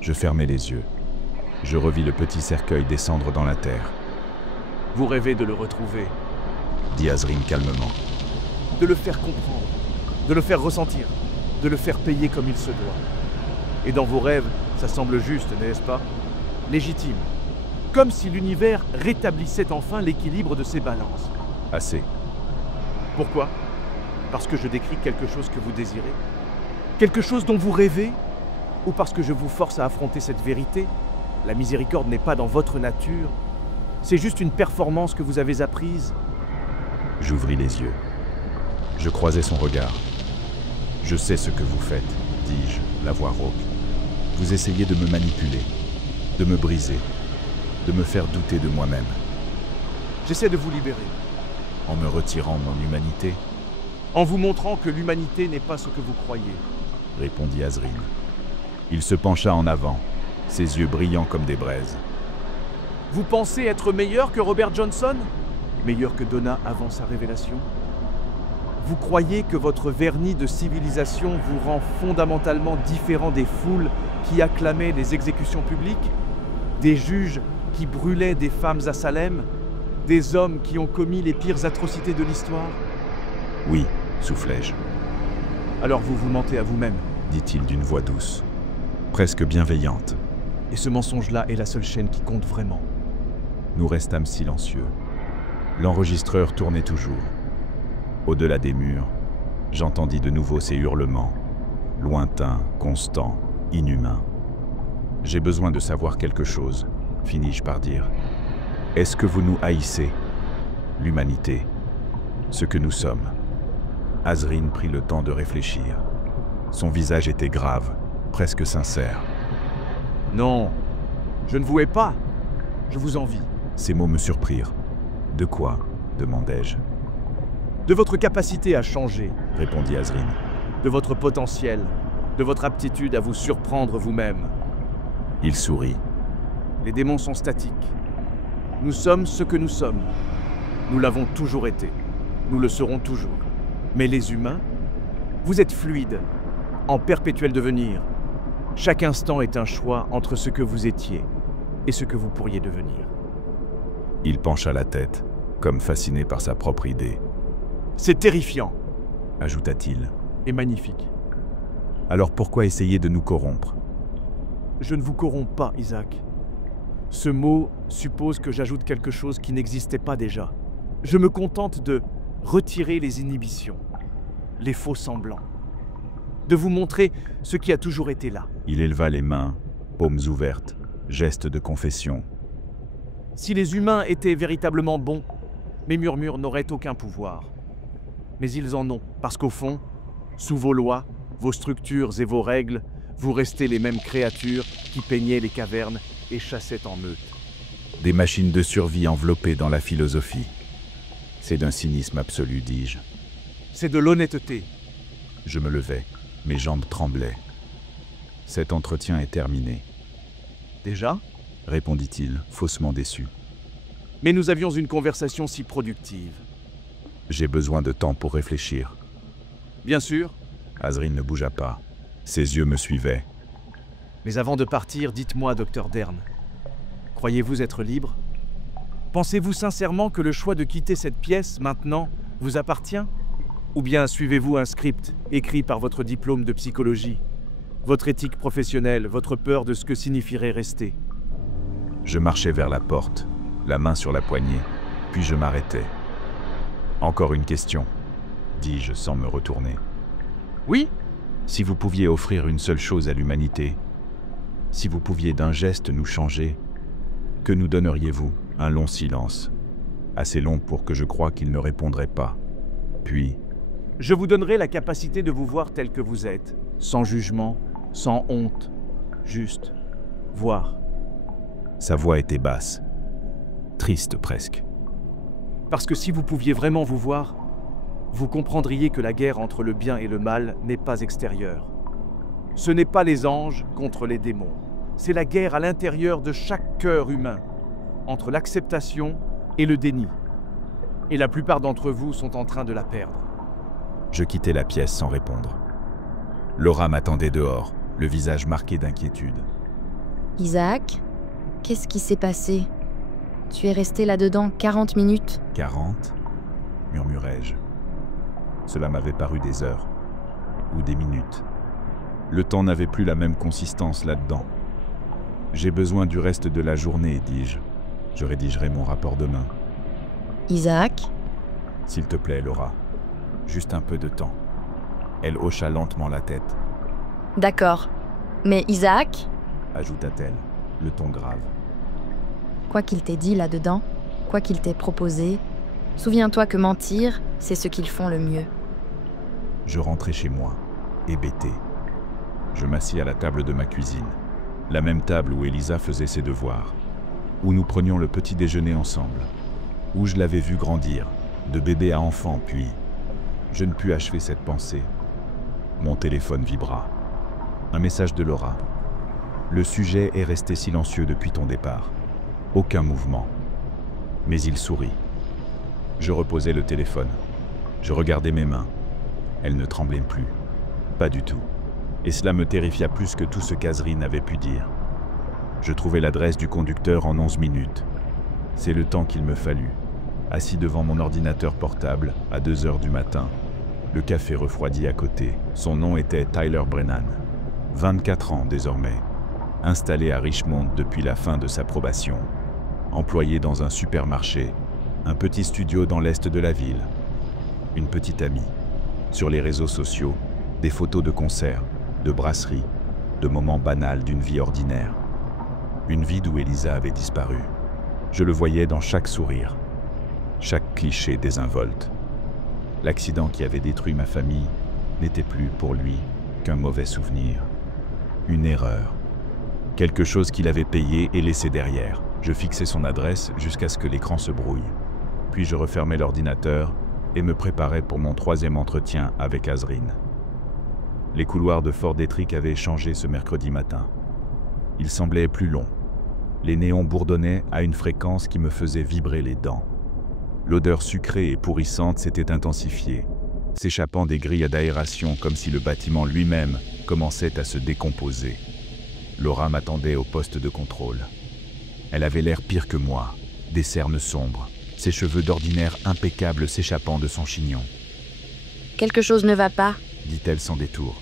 Je fermai les yeux. Je revis le petit cercueil descendre dans la terre. Vous rêvez de le retrouver. Dit Azrin calmement. De le faire comprendre. De le faire ressentir. De le faire payer comme il se doit. Et dans vos rêves, ça semble juste, n'est-ce pas? Légitime. Comme si l'univers rétablissait enfin l'équilibre de ses balances. Assez. Pourquoi? Parce que je décris quelque chose que vous désirez? Quelque chose dont vous rêvez? Ou parce que je vous force à affronter cette vérité? La miséricorde n'est pas dans votre nature. C'est juste une performance que vous avez apprise. J'ouvris les yeux. Je croisai son regard. Je sais ce que vous faites, dis-je, la voix rauque. Vous essayez de me manipuler, de me briser, de me faire douter de moi-même. J'essaie de vous libérer. En me retirant mon humanité? En vous montrant que l'humanité n'est pas ce que vous croyez. Répondit Azrin. Il se pencha en avant, ses yeux brillants comme des braises. Vous pensez être meilleur que Robert Johnson? Meilleur que Donna avant sa révélation? Vous croyez que votre vernis de civilisation vous rend fondamentalement différent des foules qui acclamaient les exécutions publiques? Des juges qui brûlaient des femmes à Salem? Des hommes qui ont commis les pires atrocités de l'histoire? Oui, soufflai-je. Alors vous vous mentez à vous-même, dit-il d'une voix douce, presque bienveillante. Et ce mensonge-là est la seule chaîne qui compte vraiment. Nous restâmes silencieux. L'enregistreur tournait toujours. Au-delà des murs, j'entendis de nouveau ces hurlements, lointains, constants, inhumains. J'ai besoin de savoir quelque chose, finis-je par dire. Est-ce que vous nous haïssez? L'humanité, ce que nous sommes. Azrin prit le temps de réfléchir. Son visage était grave, presque sincère. Non, je ne vous hais pas. Je vous envie. Ces mots me surprirent. De quoi? Demandai-je. De votre capacité à changer, Répondit Azrin. de votre potentiel, de votre aptitude à vous surprendre vous-même. Il sourit. Les démons sont statiques. Nous sommes ce que nous sommes. Nous l'avons toujours été. Nous le serons toujours. Mais les humains, vous êtes fluides, en perpétuel devenir. Chaque instant est un choix entre ce que vous étiez et ce que vous pourriez devenir. Il pencha la tête, comme fasciné par sa propre idée. C'est terrifiant, Ajouta-t-il. et magnifique. Alors pourquoi essayer de nous corrompre? Je ne vous corromps pas, Isaac. Ce mot suppose que j'ajoute quelque chose qui n'existait pas déjà. Je me contente de retirer les inhibitions, les faux semblants, de vous montrer ce qui a toujours été là. Il éleva les mains, paumes ouvertes, geste de confession. Si les humains étaient véritablement bons, mes murmures n'auraient aucun pouvoir. Mais ils en ont, parce qu'au fond, sous vos lois, vos structures et vos règles, vous restez les mêmes créatures qui peignaient les cavernes et chassaient en meute. Des machines de survie enveloppées dans la philosophie. C'est d'un cynisme absolu, dis-je. C'est de l'honnêteté. Je me levai, mes jambes tremblaient. Cet entretien est terminé, Déjà? répondit-il, faussement déçu. Mais nous avions une conversation si productive. J'ai besoin de temps pour réfléchir. Bien sûr, Azrin ne bougea pas. Ses yeux me suivaient. mais avant de partir, dites-moi, docteur Dern, Croyez-vous être libre? Pensez-vous sincèrement que le choix de quitter cette pièce, maintenant, vous appartient? Ou bien suivez-vous un script écrit par votre diplôme de psychologie, votre éthique professionnelle, votre peur de ce que signifierait rester? Je marchais vers la porte, la main sur la poignée, puis je m'arrêtais. Encore une question, dis-je sans me retourner. Oui? Si vous pouviez offrir une seule chose à l'humanité, si vous pouviez d'un geste nous changer, que nous donneriez-vous? Un long silence, assez long pour que je croie qu'il ne répondrait pas. Puis, Je vous donnerai la capacité de vous voir tel que vous êtes, sans jugement, sans honte, juste voir. sa voix était basse, triste presque. Parce que si vous pouviez vraiment vous voir, vous comprendriez que la guerre entre le bien et le mal n'est pas extérieure. Ce n'est pas les anges contre les démons. C'est la guerre à l'intérieur de chaque cœur humain, entre l'acceptation et le déni. Et la plupart d'entre vous sont en train de la perdre. Je quittai la pièce sans répondre. Laura m'attendait dehors, le visage marqué d'inquiétude. Isaac, qu'est-ce qui s'est passé? Tu es resté là-dedans 40 minutes? 40 murmurai-je. Cela m'avait paru des heures, ou des minutes. Le temps n'avait plus la même consistance là-dedans. J'ai besoin du reste de la journée, dis-je. Je rédigerai mon rapport demain. Isaac? S'il te plaît, Laura. Juste un peu de temps. Elle hocha lentement la tête, D'accord. Mais Isaac, ajouta-t-elle, le ton grave. quoi qu'il t'ait dit là-dedans, quoi qu'il t'ait proposé, souviens-toi que mentir, c'est ce qu'ils font le mieux. Je rentrai chez moi, hébété. Je m'assis à la table de ma cuisine, la même table où Elisa faisait ses devoirs, où nous prenions le petit déjeuner ensemble, où je l'avais vue grandir, de bébé à enfant, puis je ne pus achever cette pensée. Mon téléphone vibra. Un message de Laura. Le sujet est resté silencieux depuis ton départ. Aucun mouvement. Mais il sourit. Je reposai le téléphone. Je regardais mes mains. Elles ne tremblaient plus. Pas du tout. Et cela me terrifia plus que tout ce qu'Azri n'avait pu dire. Je trouvai l'adresse du conducteur en 11 minutes. C'est le temps qu'il me fallut. Assis devant mon ordinateur portable, à 2 heures du matin, le café refroidi à côté. Son nom était Tyler Brennan. 24 ans désormais. Installé à Richmond depuis la fin de sa probation. Employé dans un supermarché. Un petit studio dans l'est de la ville. Une petite amie. Sur les réseaux sociaux, des photos de concerts, de brasseries, de moments banals d'une vie ordinaire. Une vie d'où Elisa avait disparu. Je le voyais dans chaque sourire. Chaque cliché désinvolte. L'accident qui avait détruit ma famille n'était plus pour lui qu'un mauvais souvenir. Une erreur. Quelque chose qu'il avait payé et laissé derrière. Je fixais son adresse jusqu'à ce que l'écran se brouille. Puis je refermais l'ordinateur et me préparais pour mon 3e entretien avec Azrine. Les couloirs de Fort Detrick avaient changé ce mercredi matin. Ils semblaient plus longs. Les néons bourdonnaient à une fréquence qui me faisait vibrer les dents. L'odeur sucrée et pourrissante s'était intensifiée, s'échappant des grilles d'aération comme si le bâtiment lui-même commençait à se décomposer. Laura m'attendait au poste de contrôle. Elle avait l'air pire que moi, des cernes sombres, ses cheveux d'ordinaire impeccables s'échappant de son chignon. Quelque chose ne va pas. Dit-elle sans détour.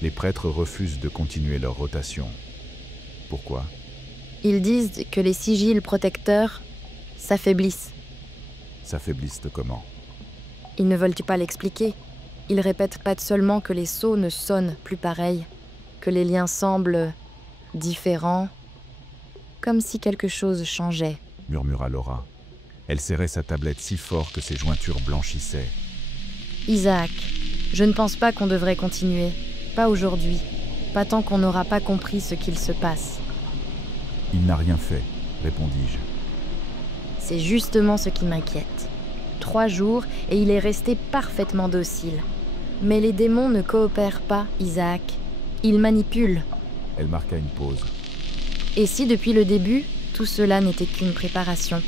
Les prêtres refusent de continuer leur rotation. Pourquoi? Ils disent que les sigils protecteurs s'affaiblissent. S'affaiblissent comment? Ils ne veulent pas l'expliquer. Ils répètent pas seulement que les sceaux ne sonnent plus pareil, que les liens semblent différents, comme si quelque chose changeait. Murmura Laura. Elle serrait sa tablette si fort que ses jointures blanchissaient. Isaac, je ne pense pas qu'on devrait continuer. Pas aujourd'hui. Pas tant qu'on n'aura pas compris ce qu'il se passe. Il n'a rien fait, répondis-je. C'est justement ce qui m'inquiète. 3 jours et il est resté parfaitement docile. Mais les démons ne coopèrent pas, Isaac. Ils manipulent. Elle marqua une pause. Et si depuis le début, tout cela n'était qu'une préparation?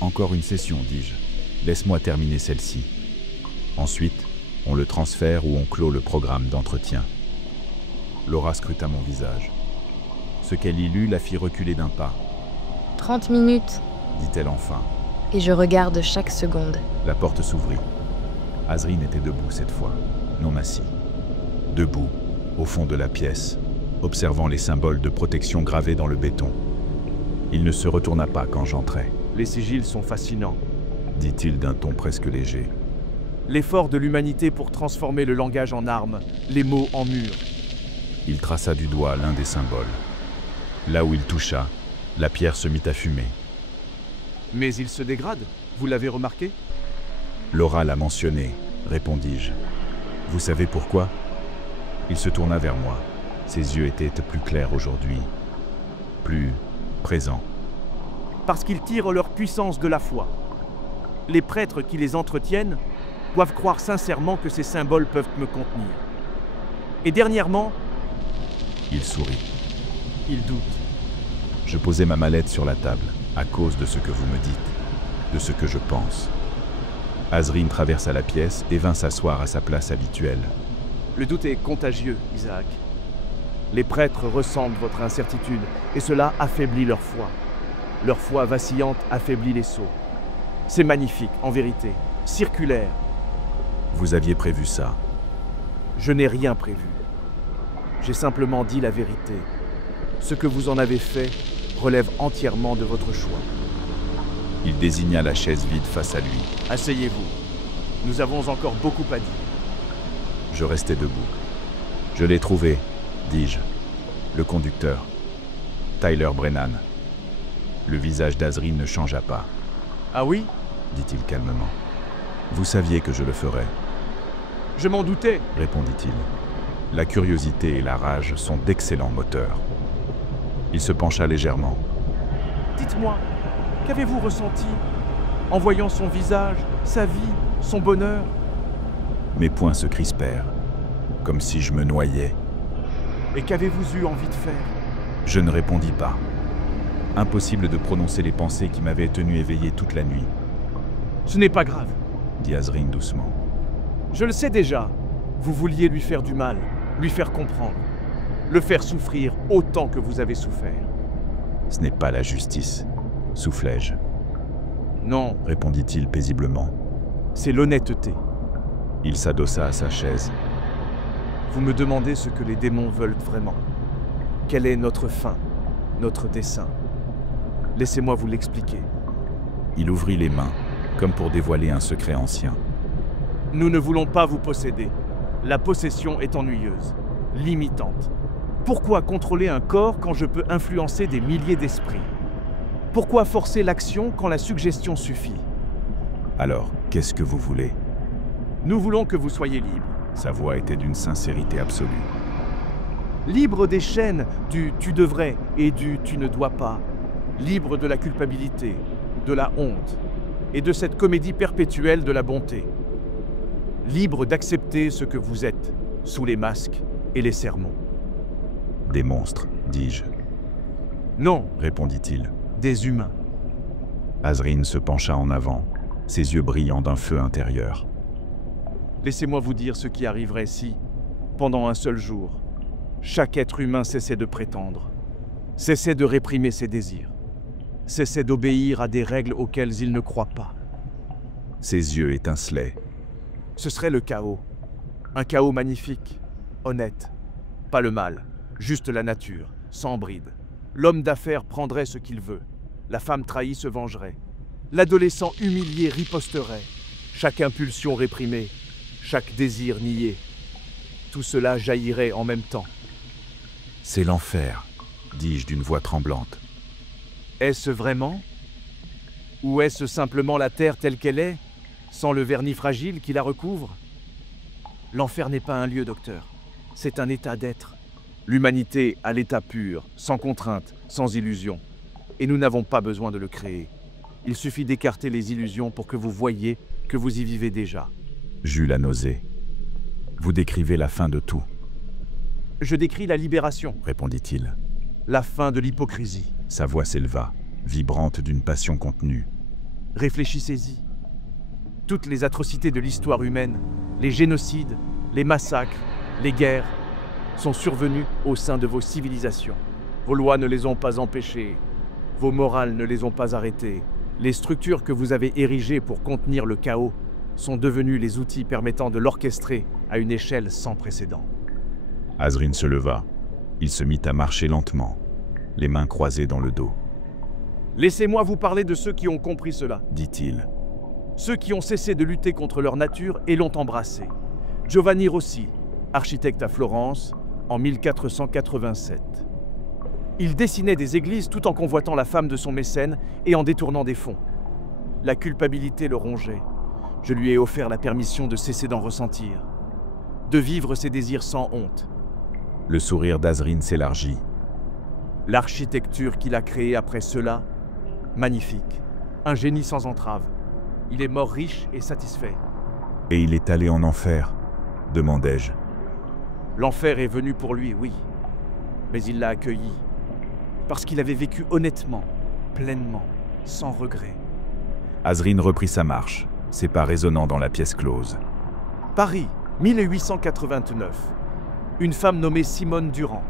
Encore une session, dis-je. Laisse-moi terminer celle-ci. Ensuite, on le transfère ou on clôt le programme d'entretien. Laura scruta mon visage. Ce qu'elle y lut la fit reculer d'un pas. 30 minutes. Dit-elle enfin. Et je regarde chaque seconde. La porte s'ouvrit. Azrine était debout cette fois, non assis. Debout, au fond de la pièce, observant les symboles de protection gravés dans le béton. Il ne se retourna pas quand j'entrai. Les sigils sont fascinants. Dit-il d'un ton presque léger. L'effort de l'humanité pour transformer le langage en arme, les mots en murs. Il traça du doigt l'un des symboles. Là où il toucha, la pierre se mit à fumer. Mais il se dégrade, vous l'avez remarqué? Laura l'a mentionné, répondis-je. Vous savez pourquoi? Il se tourna vers moi. Ses yeux étaient plus clairs aujourd'hui, plus présents. Parce qu'ils tirent leur puissance de la foi. Les prêtres qui les entretiennent doivent croire sincèrement que ces symboles peuvent me contenir. Et dernièrement, il sourit. Il doute. Je posai ma mallette sur la table, à cause de ce que vous me dites, de ce que je pense. Azrine traversa la pièce et vint s'asseoir à sa place habituelle. Le doute est contagieux, Isaac. Les prêtres ressentent votre incertitude, et cela affaiblit leur foi. Leur foi vacillante affaiblit les sots. C'est magnifique, en vérité, circulaire. Vous aviez prévu ça? Je n'ai rien prévu. J'ai simplement dit la vérité. Ce que vous en avez fait relève entièrement de votre choix. Il désigna la chaise vide face à lui. Asseyez-vous. Nous avons encore beaucoup à dire. Je restai debout. Je l'ai trouvé, dis-je. Le conducteur. Tyler Brennan. Le visage d'Azrine ne changea pas. Ah oui? Dit-il calmement. Vous saviez que je le ferais. Je m'en doutais, répondit-il. La curiosité et la rage sont d'excellents moteurs. Il se pencha légèrement. Dites-moi, qu'avez-vous ressenti en voyant son visage, sa vie, son bonheur? Mes poings se crispèrent, comme si je me noyais. Et qu'avez-vous eu envie de faire? Je ne répondis pas. Impossible de prononcer les pensées qui m'avaient tenu éveillé toute la nuit. Ce n'est pas grave, dit Azrine doucement. Je le sais déjà. Vous vouliez lui faire du mal, lui faire comprendre, le faire souffrir autant que vous avez souffert. Ce n'est pas la justice, soufflai-je. Non, répondit-il paisiblement. C'est l'honnêteté. Il s'adossa à sa chaise. Vous me demandez ce que les démons veulent vraiment. Quelle est notre fin, notre dessein? Laissez-moi vous l'expliquer. Il ouvrit les mains, comme pour dévoiler un secret ancien. Nous ne voulons pas vous posséder. La possession est ennuyeuse, limitante. Pourquoi contrôler un corps quand je peux influencer des milliers d'esprits? Pourquoi forcer l'action quand la suggestion suffit? Alors, qu'est-ce que vous voulez? Nous voulons que vous soyez libre. Sa voix était d'une sincérité absolue. Libre des chaînes du « tu devrais » et du « tu ne dois pas ». Libre de la culpabilité, de la honte et de cette comédie perpétuelle de la bonté. Libre d'accepter ce que vous êtes, sous les masques et les sermons. Des monstres, dis-je. Non, répondit-il. Des humains. Azrine se pencha en avant, ses yeux brillant d'un feu intérieur. Laissez-moi vous dire ce qui arriverait si, pendant un seul jour, chaque être humain cessait de prétendre, cessait de réprimer ses désirs, cessait d'obéir à des règles auxquelles il ne croit pas. Ses yeux étincelaient. Ce serait le chaos. Un chaos magnifique, honnête. Pas le mal, juste la nature, sans bride. L'homme d'affaires prendrait ce qu'il veut. La femme trahie se vengerait. L'adolescent humilié riposterait. Chaque impulsion réprimée, chaque désir nié. Tout cela jaillirait en même temps. C'est l'enfer, dis-je d'une voix tremblante. Est-ce vraiment? Ou est-ce simplement la terre telle qu'elle est, sans le vernis fragile qui la recouvre? L'enfer n'est pas un lieu, docteur. C'est un état d'être. L'humanité a l'état pur, sans contrainte, sans illusion. Et nous n'avons pas besoin de le créer. Il suffit d'écarter les illusions pour que vous voyiez que vous y vivez déjà. J'eus la nausée. Vous décrivez la fin de tout. Je décris la libération, répondit-il. La fin de l'hypocrisie. Sa voix s'éleva, vibrante d'une passion contenue. Réfléchissez-y. Toutes les atrocités de l'histoire humaine, les génocides, les massacres, les guerres, sont survenus au sein de vos civilisations. Vos lois ne les ont pas empêchés. Vos morales ne les ont pas arrêtés. Les structures que vous avez érigées pour contenir le chaos sont devenues les outils permettant de l'orchestrer à une échelle sans précédent. Azrin se leva. Il se mit à marcher lentement, les mains croisées dans le dos. Laissez-moi vous parler de ceux qui ont compris cela, Dit-il. ceux qui ont cessé de lutter contre leur nature et l'ont embrassé. Giovanni Rossi, architecte à Florence, en 1487. Il dessinait des églises tout en convoitant la femme de son mécène et en détournant des fonds. La culpabilité le rongeait. Je lui ai offert la permission de cesser d'en ressentir, de vivre ses désirs sans honte. Le sourire d'Azrin s'élargit. L'architecture qu'il a créée après cela, magnifique, un génie sans entrave. Il est mort riche et satisfait. Et il est allé en enfer, demandai-je. L'enfer est venu pour lui, oui, mais il l'a accueilli, parce qu'il avait vécu honnêtement, pleinement, sans regret. Azrin reprit sa marche, ses pas résonnant dans la pièce close. Paris, 1889. Une femme nommée Simone Durand,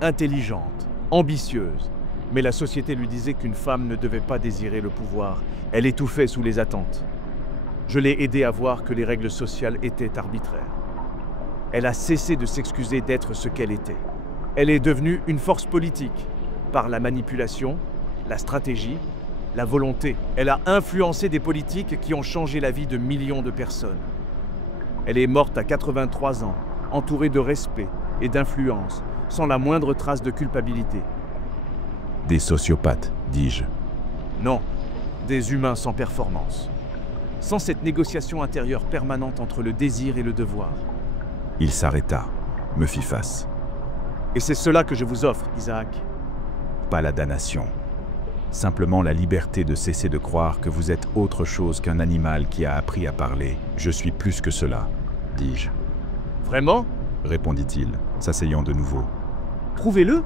intelligente, ambitieuse, mais la société lui disait qu'une femme ne devait pas désirer le pouvoir. Elle étouffait sous les attentes. Je l'ai aidée à voir que les règles sociales étaient arbitraires. Elle a cessé de s'excuser d'être ce qu'elle était. Elle est devenue une force politique, par la manipulation, la stratégie, la volonté. Elle a influencé des politiques qui ont changé la vie de millions de personnes. Elle est morte à 83 ans, entourée de respect et d'influence, sans la moindre trace de culpabilité. Des sociopathes, dis-je. Non, des humains sans performance. Sans cette négociation intérieure permanente entre le désir et le devoir. Il s'arrêta, me fit face. Et c'est cela que je vous offre, Isaac. Pas la damnation. Simplement la liberté de cesser de croire que vous êtes autre chose qu'un animal qui a appris à parler. Je suis plus que cela, dis-je. Vraiment ? Répondit-il, s'asseyant de nouveau. Prouvez-le.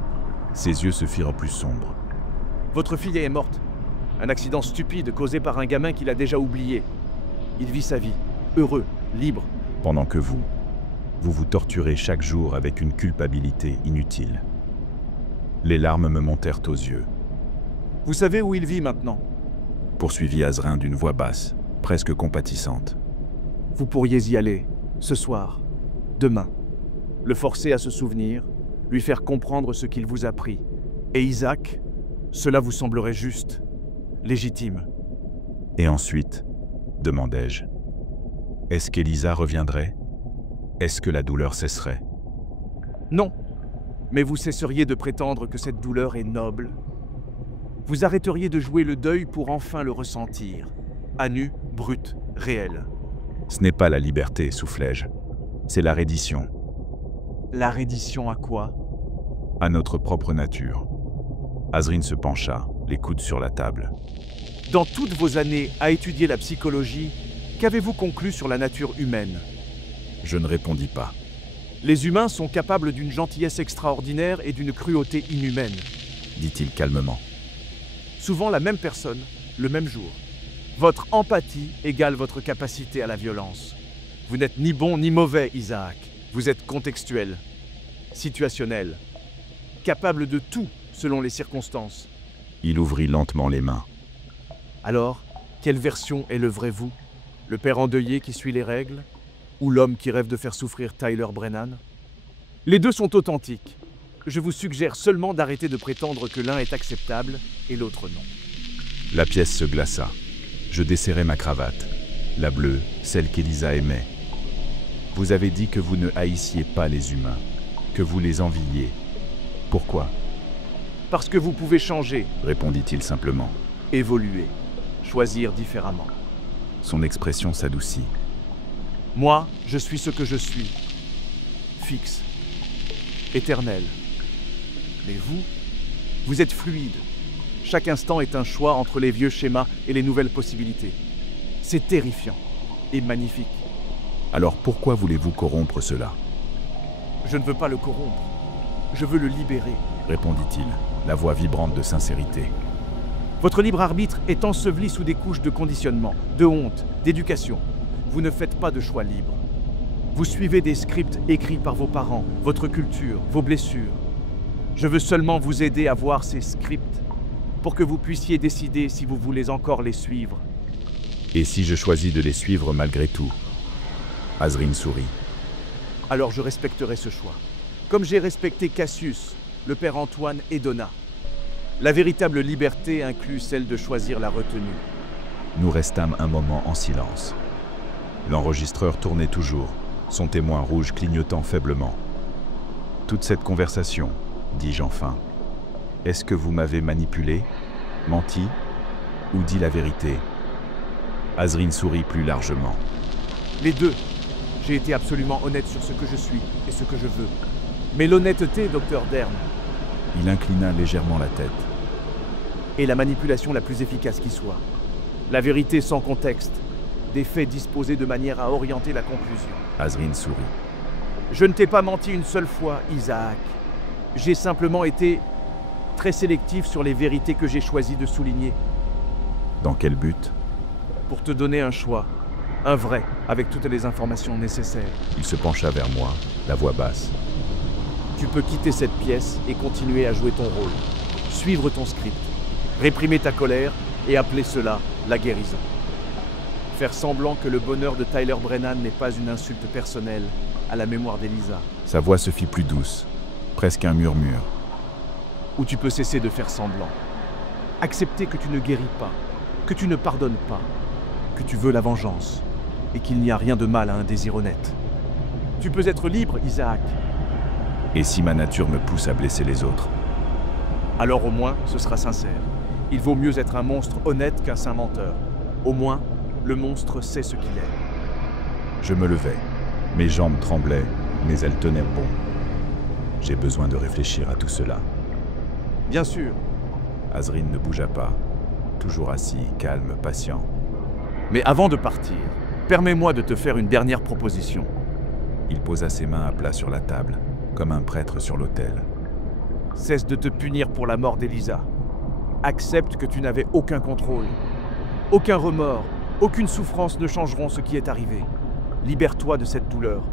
Ses yeux se firent plus sombres. Votre fille est morte. Un accident stupide causé par un gamin qu'il a déjà oublié. Il vit sa vie, heureux, libre. Pendant que vous vous torturez chaque jour avec une culpabilité inutile. Les larmes me montèrent aux yeux. Vous savez où il vit maintenant ? Poursuivit Azrin d'une voix basse, presque compatissante. Vous pourriez y aller, ce soir, demain. Le forcer à se souvenir, lui faire comprendre ce qu'il vous a pris. Et Isaac, cela vous semblerait juste, légitime. Et ensuite, demandai-je, est-ce qu'Elisa reviendrait ? Est-ce que la douleur cesserait ? Non, mais vous cesseriez de prétendre que cette douleur est noble. Vous arrêteriez de jouer le deuil pour enfin le ressentir, à nu, brut, réel. Ce n'est pas la liberté, soufflai-je, c'est la reddition. La reddition à quoi ? À notre propre nature. Azrin se pencha, les coudes sur la table. Dans toutes vos années à étudier la psychologie, qu'avez-vous conclu sur la nature humaine ? Je ne répondis pas. Les humains sont capables d'une gentillesse extraordinaire et d'une cruauté inhumaine, dit-il calmement. Souvent la même personne, le même jour. Votre empathie égale votre capacité à la violence. Vous n'êtes ni bon ni mauvais, Isaac. Vous êtes contextuel, situationnel, capable de tout selon les circonstances. Il ouvrit lentement les mains. Alors, quelle version est le vrai vous ? Le père endeuillé qui suit les règles ? Ou l'homme qui rêve de faire souffrir Tyler Brennan? Les deux sont authentiques. Je vous suggère seulement d'arrêter de prétendre que l'un est acceptable et l'autre non. La pièce se glaça. Je desserrai ma cravate. La bleue, celle qu'Elisa aimait. Vous avez dit que vous ne haïssiez pas les humains, que vous les enviiez. Pourquoi ? Parce que vous pouvez changer, répondit-il simplement. Évoluer, choisir différemment. Son expression s'adoucit. Moi, je suis ce que je suis. Fixe. Éternel. Mais vous êtes fluide. Chaque instant est un choix entre les vieux schémas et les nouvelles possibilités. C'est terrifiant et magnifique. Alors pourquoi voulez-vous corrompre cela ? Je ne veux pas le corrompre. Je veux le libérer, répondit-il, la voix vibrante de sincérité. Votre libre arbitre est enseveli sous des couches de conditionnement, de honte, d'éducation. Vous ne faites pas de choix libre. Vous suivez des scripts écrits par vos parents, votre culture, vos blessures. Je veux seulement vous aider à voir ces scripts pour que vous puissiez décider si vous voulez encore les suivre. Et si je choisis de les suivre malgré tout? Azrine sourit. Alors je respecterai ce choix, comme j'ai respecté Cassius, le père Antoine et Donna. La véritable liberté inclut celle de choisir la retenue. Nous restâmes un moment en silence. L'enregistreur tournait toujours, son témoin rouge clignotant faiblement. Toute cette conversation, dis-je enfin, est-ce que vous m'avez manipulé, menti, ou dit la vérité? Azrine sourit plus largement. Les deux. J'ai été absolument honnête sur ce que je suis et ce que je veux. Mais l'honnêteté, docteur Dern, Il inclina légèrement la tête. est la manipulation la plus efficace qui soit. La vérité sans contexte, des faits disposés de manière à orienter la conclusion. Azrine sourit. Je ne t'ai pas menti une seule fois, Isaac. J'ai simplement été très sélectif sur les vérités que j'ai choisi de souligner. Dans quel but? Pour te donner un choix, un vrai, avec toutes les informations nécessaires. Il se pencha vers moi, la voix basse. Tu peux quitter cette pièce et continuer à jouer ton rôle. Suivre ton script. Réprimer ta colère et appeler cela la guérison. Faire semblant que le bonheur de Tyler Brennan n'est pas une insulte personnelle à la mémoire d'Elisa. Sa voix se fit plus douce, presque un murmure. Ou tu peux cesser de faire semblant. Accepter que tu ne guéris pas, que tu ne pardonnes pas, que tu veux la vengeance et qu'il n'y a rien de mal à un désir honnête. Tu peux être libre, Isaac. Et si ma nature me pousse à blesser les autres? Alors au moins, ce sera sincère. Il vaut mieux être un monstre honnête qu'un saint menteur. Au moins, le monstre sait ce qu'il est. Je me levai. Mes jambes tremblaient, mais elles tenaient bon. J'ai besoin de réfléchir à tout cela. Bien sûr. Azrine ne bougea pas, toujours assis, calme, patient. Mais avant de partir, permets-moi de te faire une dernière proposition. Il posa ses mains à plat sur la table, comme un prêtre sur l'autel. Cesse de te punir pour la mort d'Elisa. Accepte que tu n'avais aucun contrôle. Aucun remords, aucune souffrance ne changeront ce qui est arrivé. Libère-toi de cette douleur.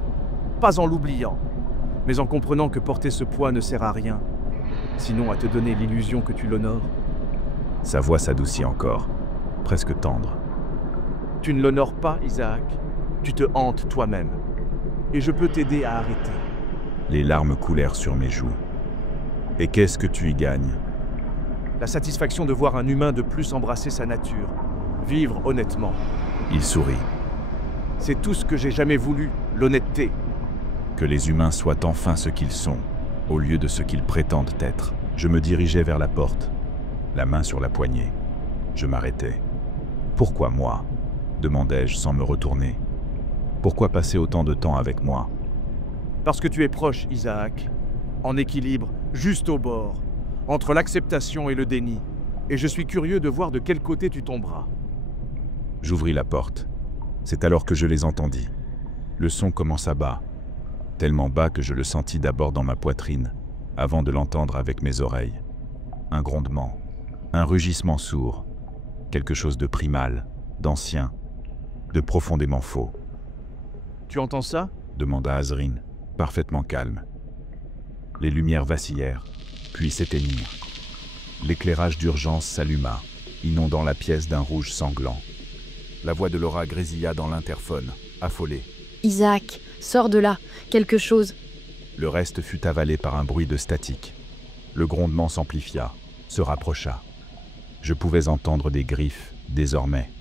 Pas en l'oubliant, mais en comprenant que porter ce poids ne sert à rien, sinon à te donner l'illusion que tu l'honores. Sa voix s'adoucit encore, presque tendre. Tu ne l'honores pas, Isaac. Tu te hantes toi-même. Et je peux t'aider à arrêter. Les larmes coulèrent sur mes joues. Et qu'est-ce que tu y gagnes? La satisfaction de voir un humain de plus embrasser sa nature, vivre honnêtement. Il sourit. C'est tout ce que j'ai jamais voulu, l'honnêteté. Que les humains soient enfin ce qu'ils sont, au lieu de ce qu'ils prétendent être. Je me dirigeais vers la porte, la main sur la poignée. Je m'arrêtai. Pourquoi moi? Demandai-je sans me retourner. Pourquoi passer autant de temps avec moi? Parce que tu es proche, Isaac. En équilibre, juste au bord, entre l'acceptation et le déni. Et je suis curieux de voir de quel côté tu tomberas. J'ouvris la porte. C'est alors que je les entendis. Le son commença bas, tellement bas que je le sentis d'abord dans ma poitrine, avant de l'entendre avec mes oreilles. Un grondement, un rugissement sourd, quelque chose de primal, d'ancien, de profondément faux. Tu entends ça? Demanda Azrine, parfaitement calme. Les lumières vacillèrent, puis s'éteignirent. L'éclairage d'urgence s'alluma, inondant la pièce d'un rouge sanglant. La voix de Laura grésilla dans l'interphone, affolée. Isaac, sors de là, quelque chose. Le reste fut avalé par un bruit de statique. Le grondement s'amplifia, se rapprocha. Je pouvais entendre des griffes, désormais.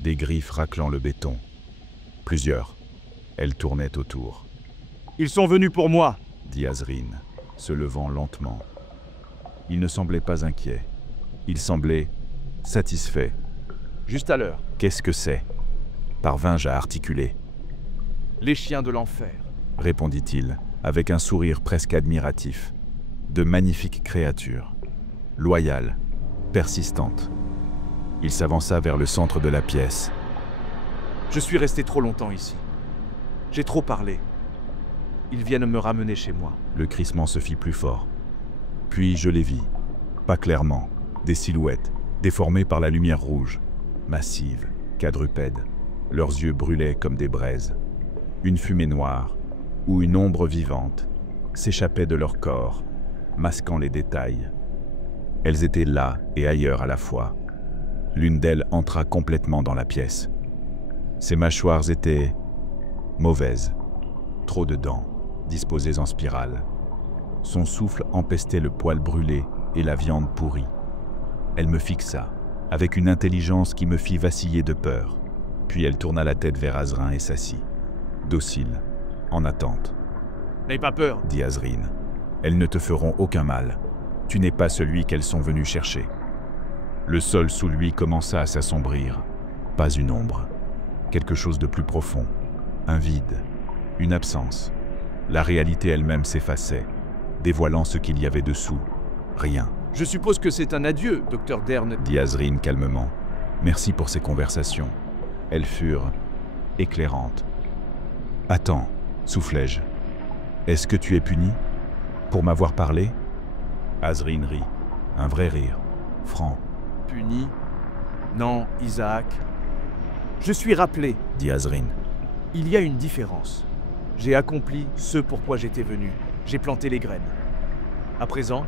Des griffes raclant le béton. Plusieurs. Elles tournaient autour. Ils sont venus pour moi, dit Azrine, se levant lentement. Il ne semblait pas inquiet. Il semblait satisfait. juste à l'heure. Qu'est-ce que c'est? Parvins-je à articuler. Les chiens de l'enfer. Répondit-il, avec un sourire presque admiratif. De magnifiques créatures, loyales, persistantes. Il s'avança vers le centre de la pièce. Je suis resté trop longtemps ici. J'ai trop parlé. Ils viennent me ramener chez moi. Le crissement se fit plus fort. Puis je les vis, pas clairement, des silhouettes, déformées par la lumière rouge, massives, quadrupèdes. Leurs yeux brûlaient comme des braises. Une fumée noire, ou une ombre vivante, s'échappait de leur corps, masquant les détails. Elles étaient là et ailleurs à la fois. L'une d'elles entra complètement dans la pièce. Ses mâchoires étaient mauvaises. Trop de dents, disposées en spirale. Son souffle empestait le poil brûlé et la viande pourrie. Elle me fixa, avec une intelligence qui me fit vaciller de peur. Puis elle tourna la tête vers Azrin et s'assit, docile, en attente. « N'aie pas peur, » dit Azrin. « Elles ne te feront aucun mal. Tu n'es pas celui qu'elles sont venues chercher. » Le sol sous lui commença à s'assombrir. Pas une ombre. Quelque chose de plus profond. Un vide. Une absence. La réalité elle-même s'effaçait, dévoilant ce qu'il y avait dessous. Rien. « Je suppose que c'est un adieu, docteur Dern, » dit Azrin calmement. « Merci pour ces conversations. Elles furent éclairantes. »« Attends, soufflai-je. Est-ce que tu es puni pour m'avoir parlé ?» Azrin rit. Un vrai rire. Franc. « Puni? Non, Isaac. Je suis rappelé, » dit Azrin. « Il y a une différence. J'ai accompli ce pourquoi j'étais venu. J'ai planté les graines. À présent,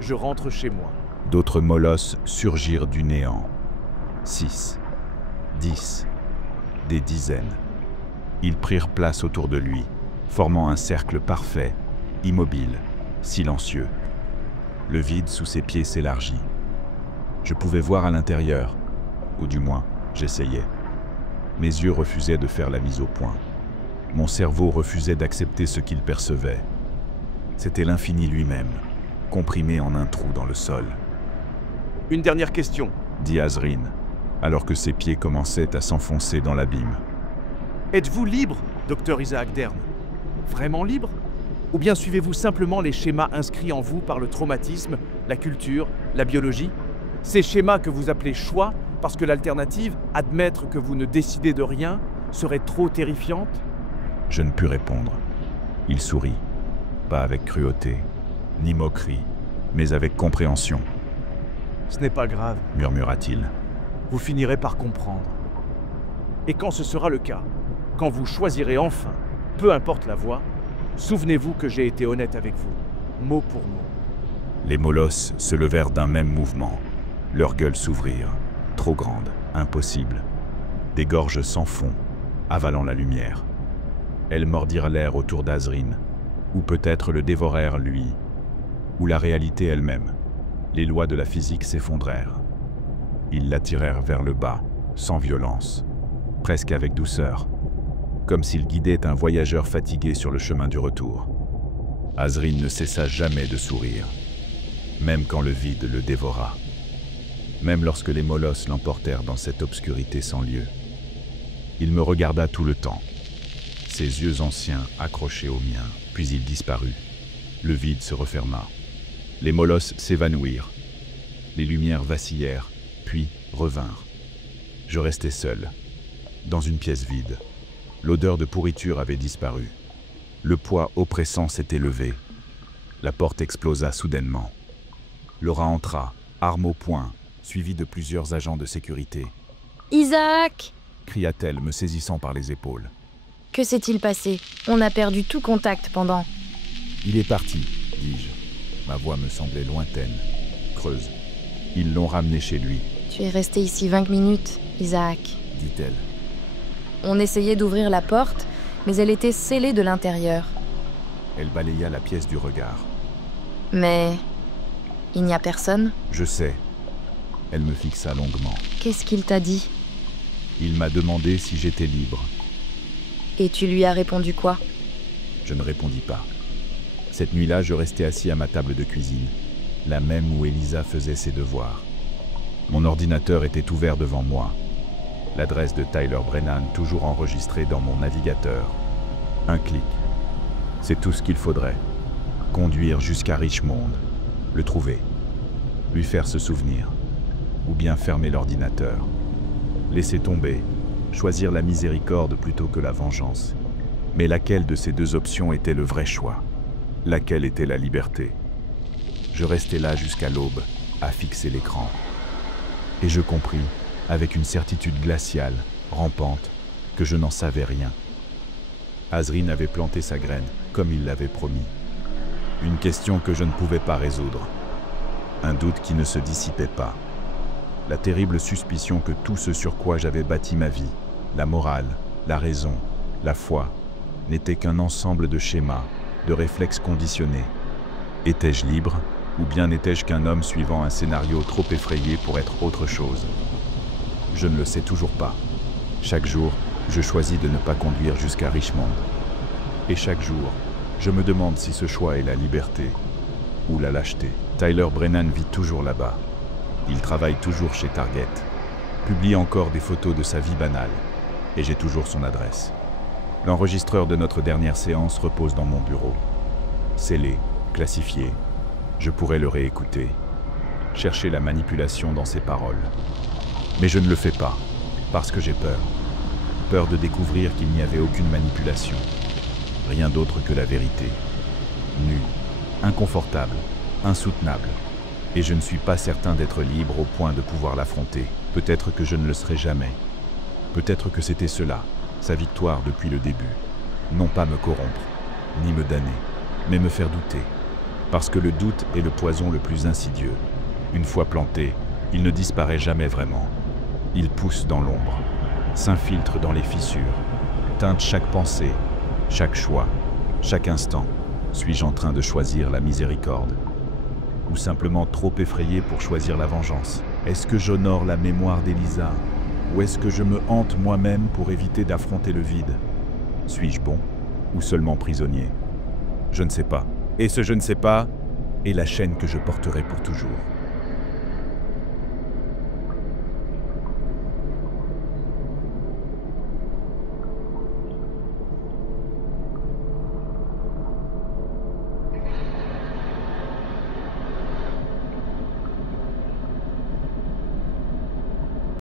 je rentre chez moi. » D'autres molosses surgirent du néant. 6, 10, des dizaines. Ils prirent place autour de lui, formant un cercle parfait, immobile, silencieux. Le vide sous ses pieds s'élargit. Je pouvais voir à l'intérieur, ou du moins, j'essayais. Mes yeux refusaient de faire la mise au point. Mon cerveau refusait d'accepter ce qu'il percevait. C'était l'infini lui-même, comprimé en un trou dans le sol. « Une dernière question, » dit Azrin, alors que ses pieds commençaient à s'enfoncer dans l'abîme. « Êtes-vous libre, docteur Isaac Dern? Vraiment libre? Ou bien suivez-vous simplement les schémas inscrits en vous par le traumatisme, la culture, la biologie? Ces schémas que vous appelez choix, parce que l'alternative, admettre que vous ne décidez de rien, serait trop terrifiante? » Je ne pus répondre. Il sourit, pas avec cruauté, ni moquerie, mais avec compréhension. « Ce n'est pas grave, » murmura-t-il. « Vous finirez par comprendre. Et quand ce sera le cas, quand vous choisirez enfin, peu importe la voie, souvenez-vous que j'ai été honnête avec vous, mot pour mot. » Les molosses se levèrent d'un même mouvement. Leurs gueules s'ouvrirent, trop grandes, impossibles. Des gorges sans fond, avalant la lumière. Elles mordirent l'air autour d'Azrin, ou peut-être le dévorèrent lui, ou la réalité elle-même. Les lois de la physique s'effondrèrent. Ils l'attirèrent vers le bas, sans violence, presque avec douceur, comme s'il guidait un voyageur fatigué sur le chemin du retour. Azrin ne cessa jamais de sourire, même quand le vide le dévora, même lorsque les molosses l'emportèrent dans cette obscurité sans lieu. Il me regarda tout le temps, ses yeux anciens accrochés aux miens, puis il disparut. Le vide se referma. Les molosses s'évanouirent. Les lumières vacillèrent, puis revinrent. Je restai seul, dans une pièce vide. L'odeur de pourriture avait disparu. Le poids oppressant s'était levé. La porte explosa soudainement. Laura entra, arme au poing, suivie de plusieurs agents de sécurité. « Isaac !» cria-t-elle, me saisissant par les épaules. Que s'est-il passé? On a perdu tout contact pendant... Il est parti, dis-je. Ma voix me semblait lointaine, creuse. Ils l'ont ramené chez lui. Tu es resté ici 20 minutes, Isaac, dit-elle. On essayait d'ouvrir la porte, mais elle était scellée de l'intérieur. Elle balaya la pièce du regard. Mais... il n'y a personne? Je sais. Elle me fixa longuement. Qu'est-ce qu'il t'a dit? Il m'a demandé si j'étais libre. Et tu lui as répondu quoi? Je ne répondis pas. Cette nuit-là, je restais assis à ma table de cuisine, la même où Elisa faisait ses devoirs. Mon ordinateur était ouvert devant moi. L'adresse de Tyler Brennan toujours enregistrée dans mon navigateur. Un clic. C'est tout ce qu'il faudrait. Conduire jusqu'à Richmond, le trouver, lui faire se souvenir, ou bien fermer l'ordinateur. Laisser tomber, choisir la miséricorde plutôt que la vengeance. Mais laquelle de ces deux options était le vrai choix? Laquelle était la liberté? Je restai là jusqu'à l'aube, à fixer l'écran. Et je compris, avec une certitude glaciale, rampante, que je n'en savais rien. Azrin avait planté sa graine, comme il l'avait promis. Une question que je ne pouvais pas résoudre. Un doute qui ne se dissipait pas. La terrible suspicion que tout ce sur quoi j'avais bâti ma vie, la morale, la raison, la foi, n'était qu'un ensemble de schémas, de réflexes conditionnés. Étais-je libre, ou bien n'étais-je qu'un homme suivant un scénario trop effrayé pour être autre chose? Je ne le sais toujours pas. Chaque jour, je choisis de ne pas conduire jusqu'à Richmond. Et chaque jour, je me demande si ce choix est la liberté ou la lâcheté. Tyler Brennan vit toujours là-bas. Il travaille toujours chez Target, publie encore des photos de sa vie banale, et j'ai toujours son adresse. L'enregistreur de notre dernière séance repose dans mon bureau. Scellé, classifié, je pourrais le réécouter, chercher la manipulation dans ses paroles. Mais je ne le fais pas, parce que j'ai peur. Peur de découvrir qu'il n'y avait aucune manipulation. Rien d'autre que la vérité. Nue, inconfortable, insoutenable. Et je ne suis pas certain d'être libre au point de pouvoir l'affronter. Peut-être que je ne le serai jamais. Peut-être que c'était cela, sa victoire depuis le début. Non pas me corrompre, ni me damner, mais me faire douter. Parce que le doute est le poison le plus insidieux. Une fois planté, il ne disparaît jamais vraiment. Il pousse dans l'ombre, s'infiltre dans les fissures, teinte chaque pensée, chaque choix, chaque instant. Suis-je en train de choisir la miséricorde? Ou simplement trop effrayé pour choisir la vengeance? Est-ce que j'honore la mémoire d'Elisa? Ou est-ce que je me hante moi-même pour éviter d'affronter le vide? Suis-je bon ou seulement prisonnier? Je ne sais pas. Et ce je ne sais pas est la chaîne que je porterai pour toujours.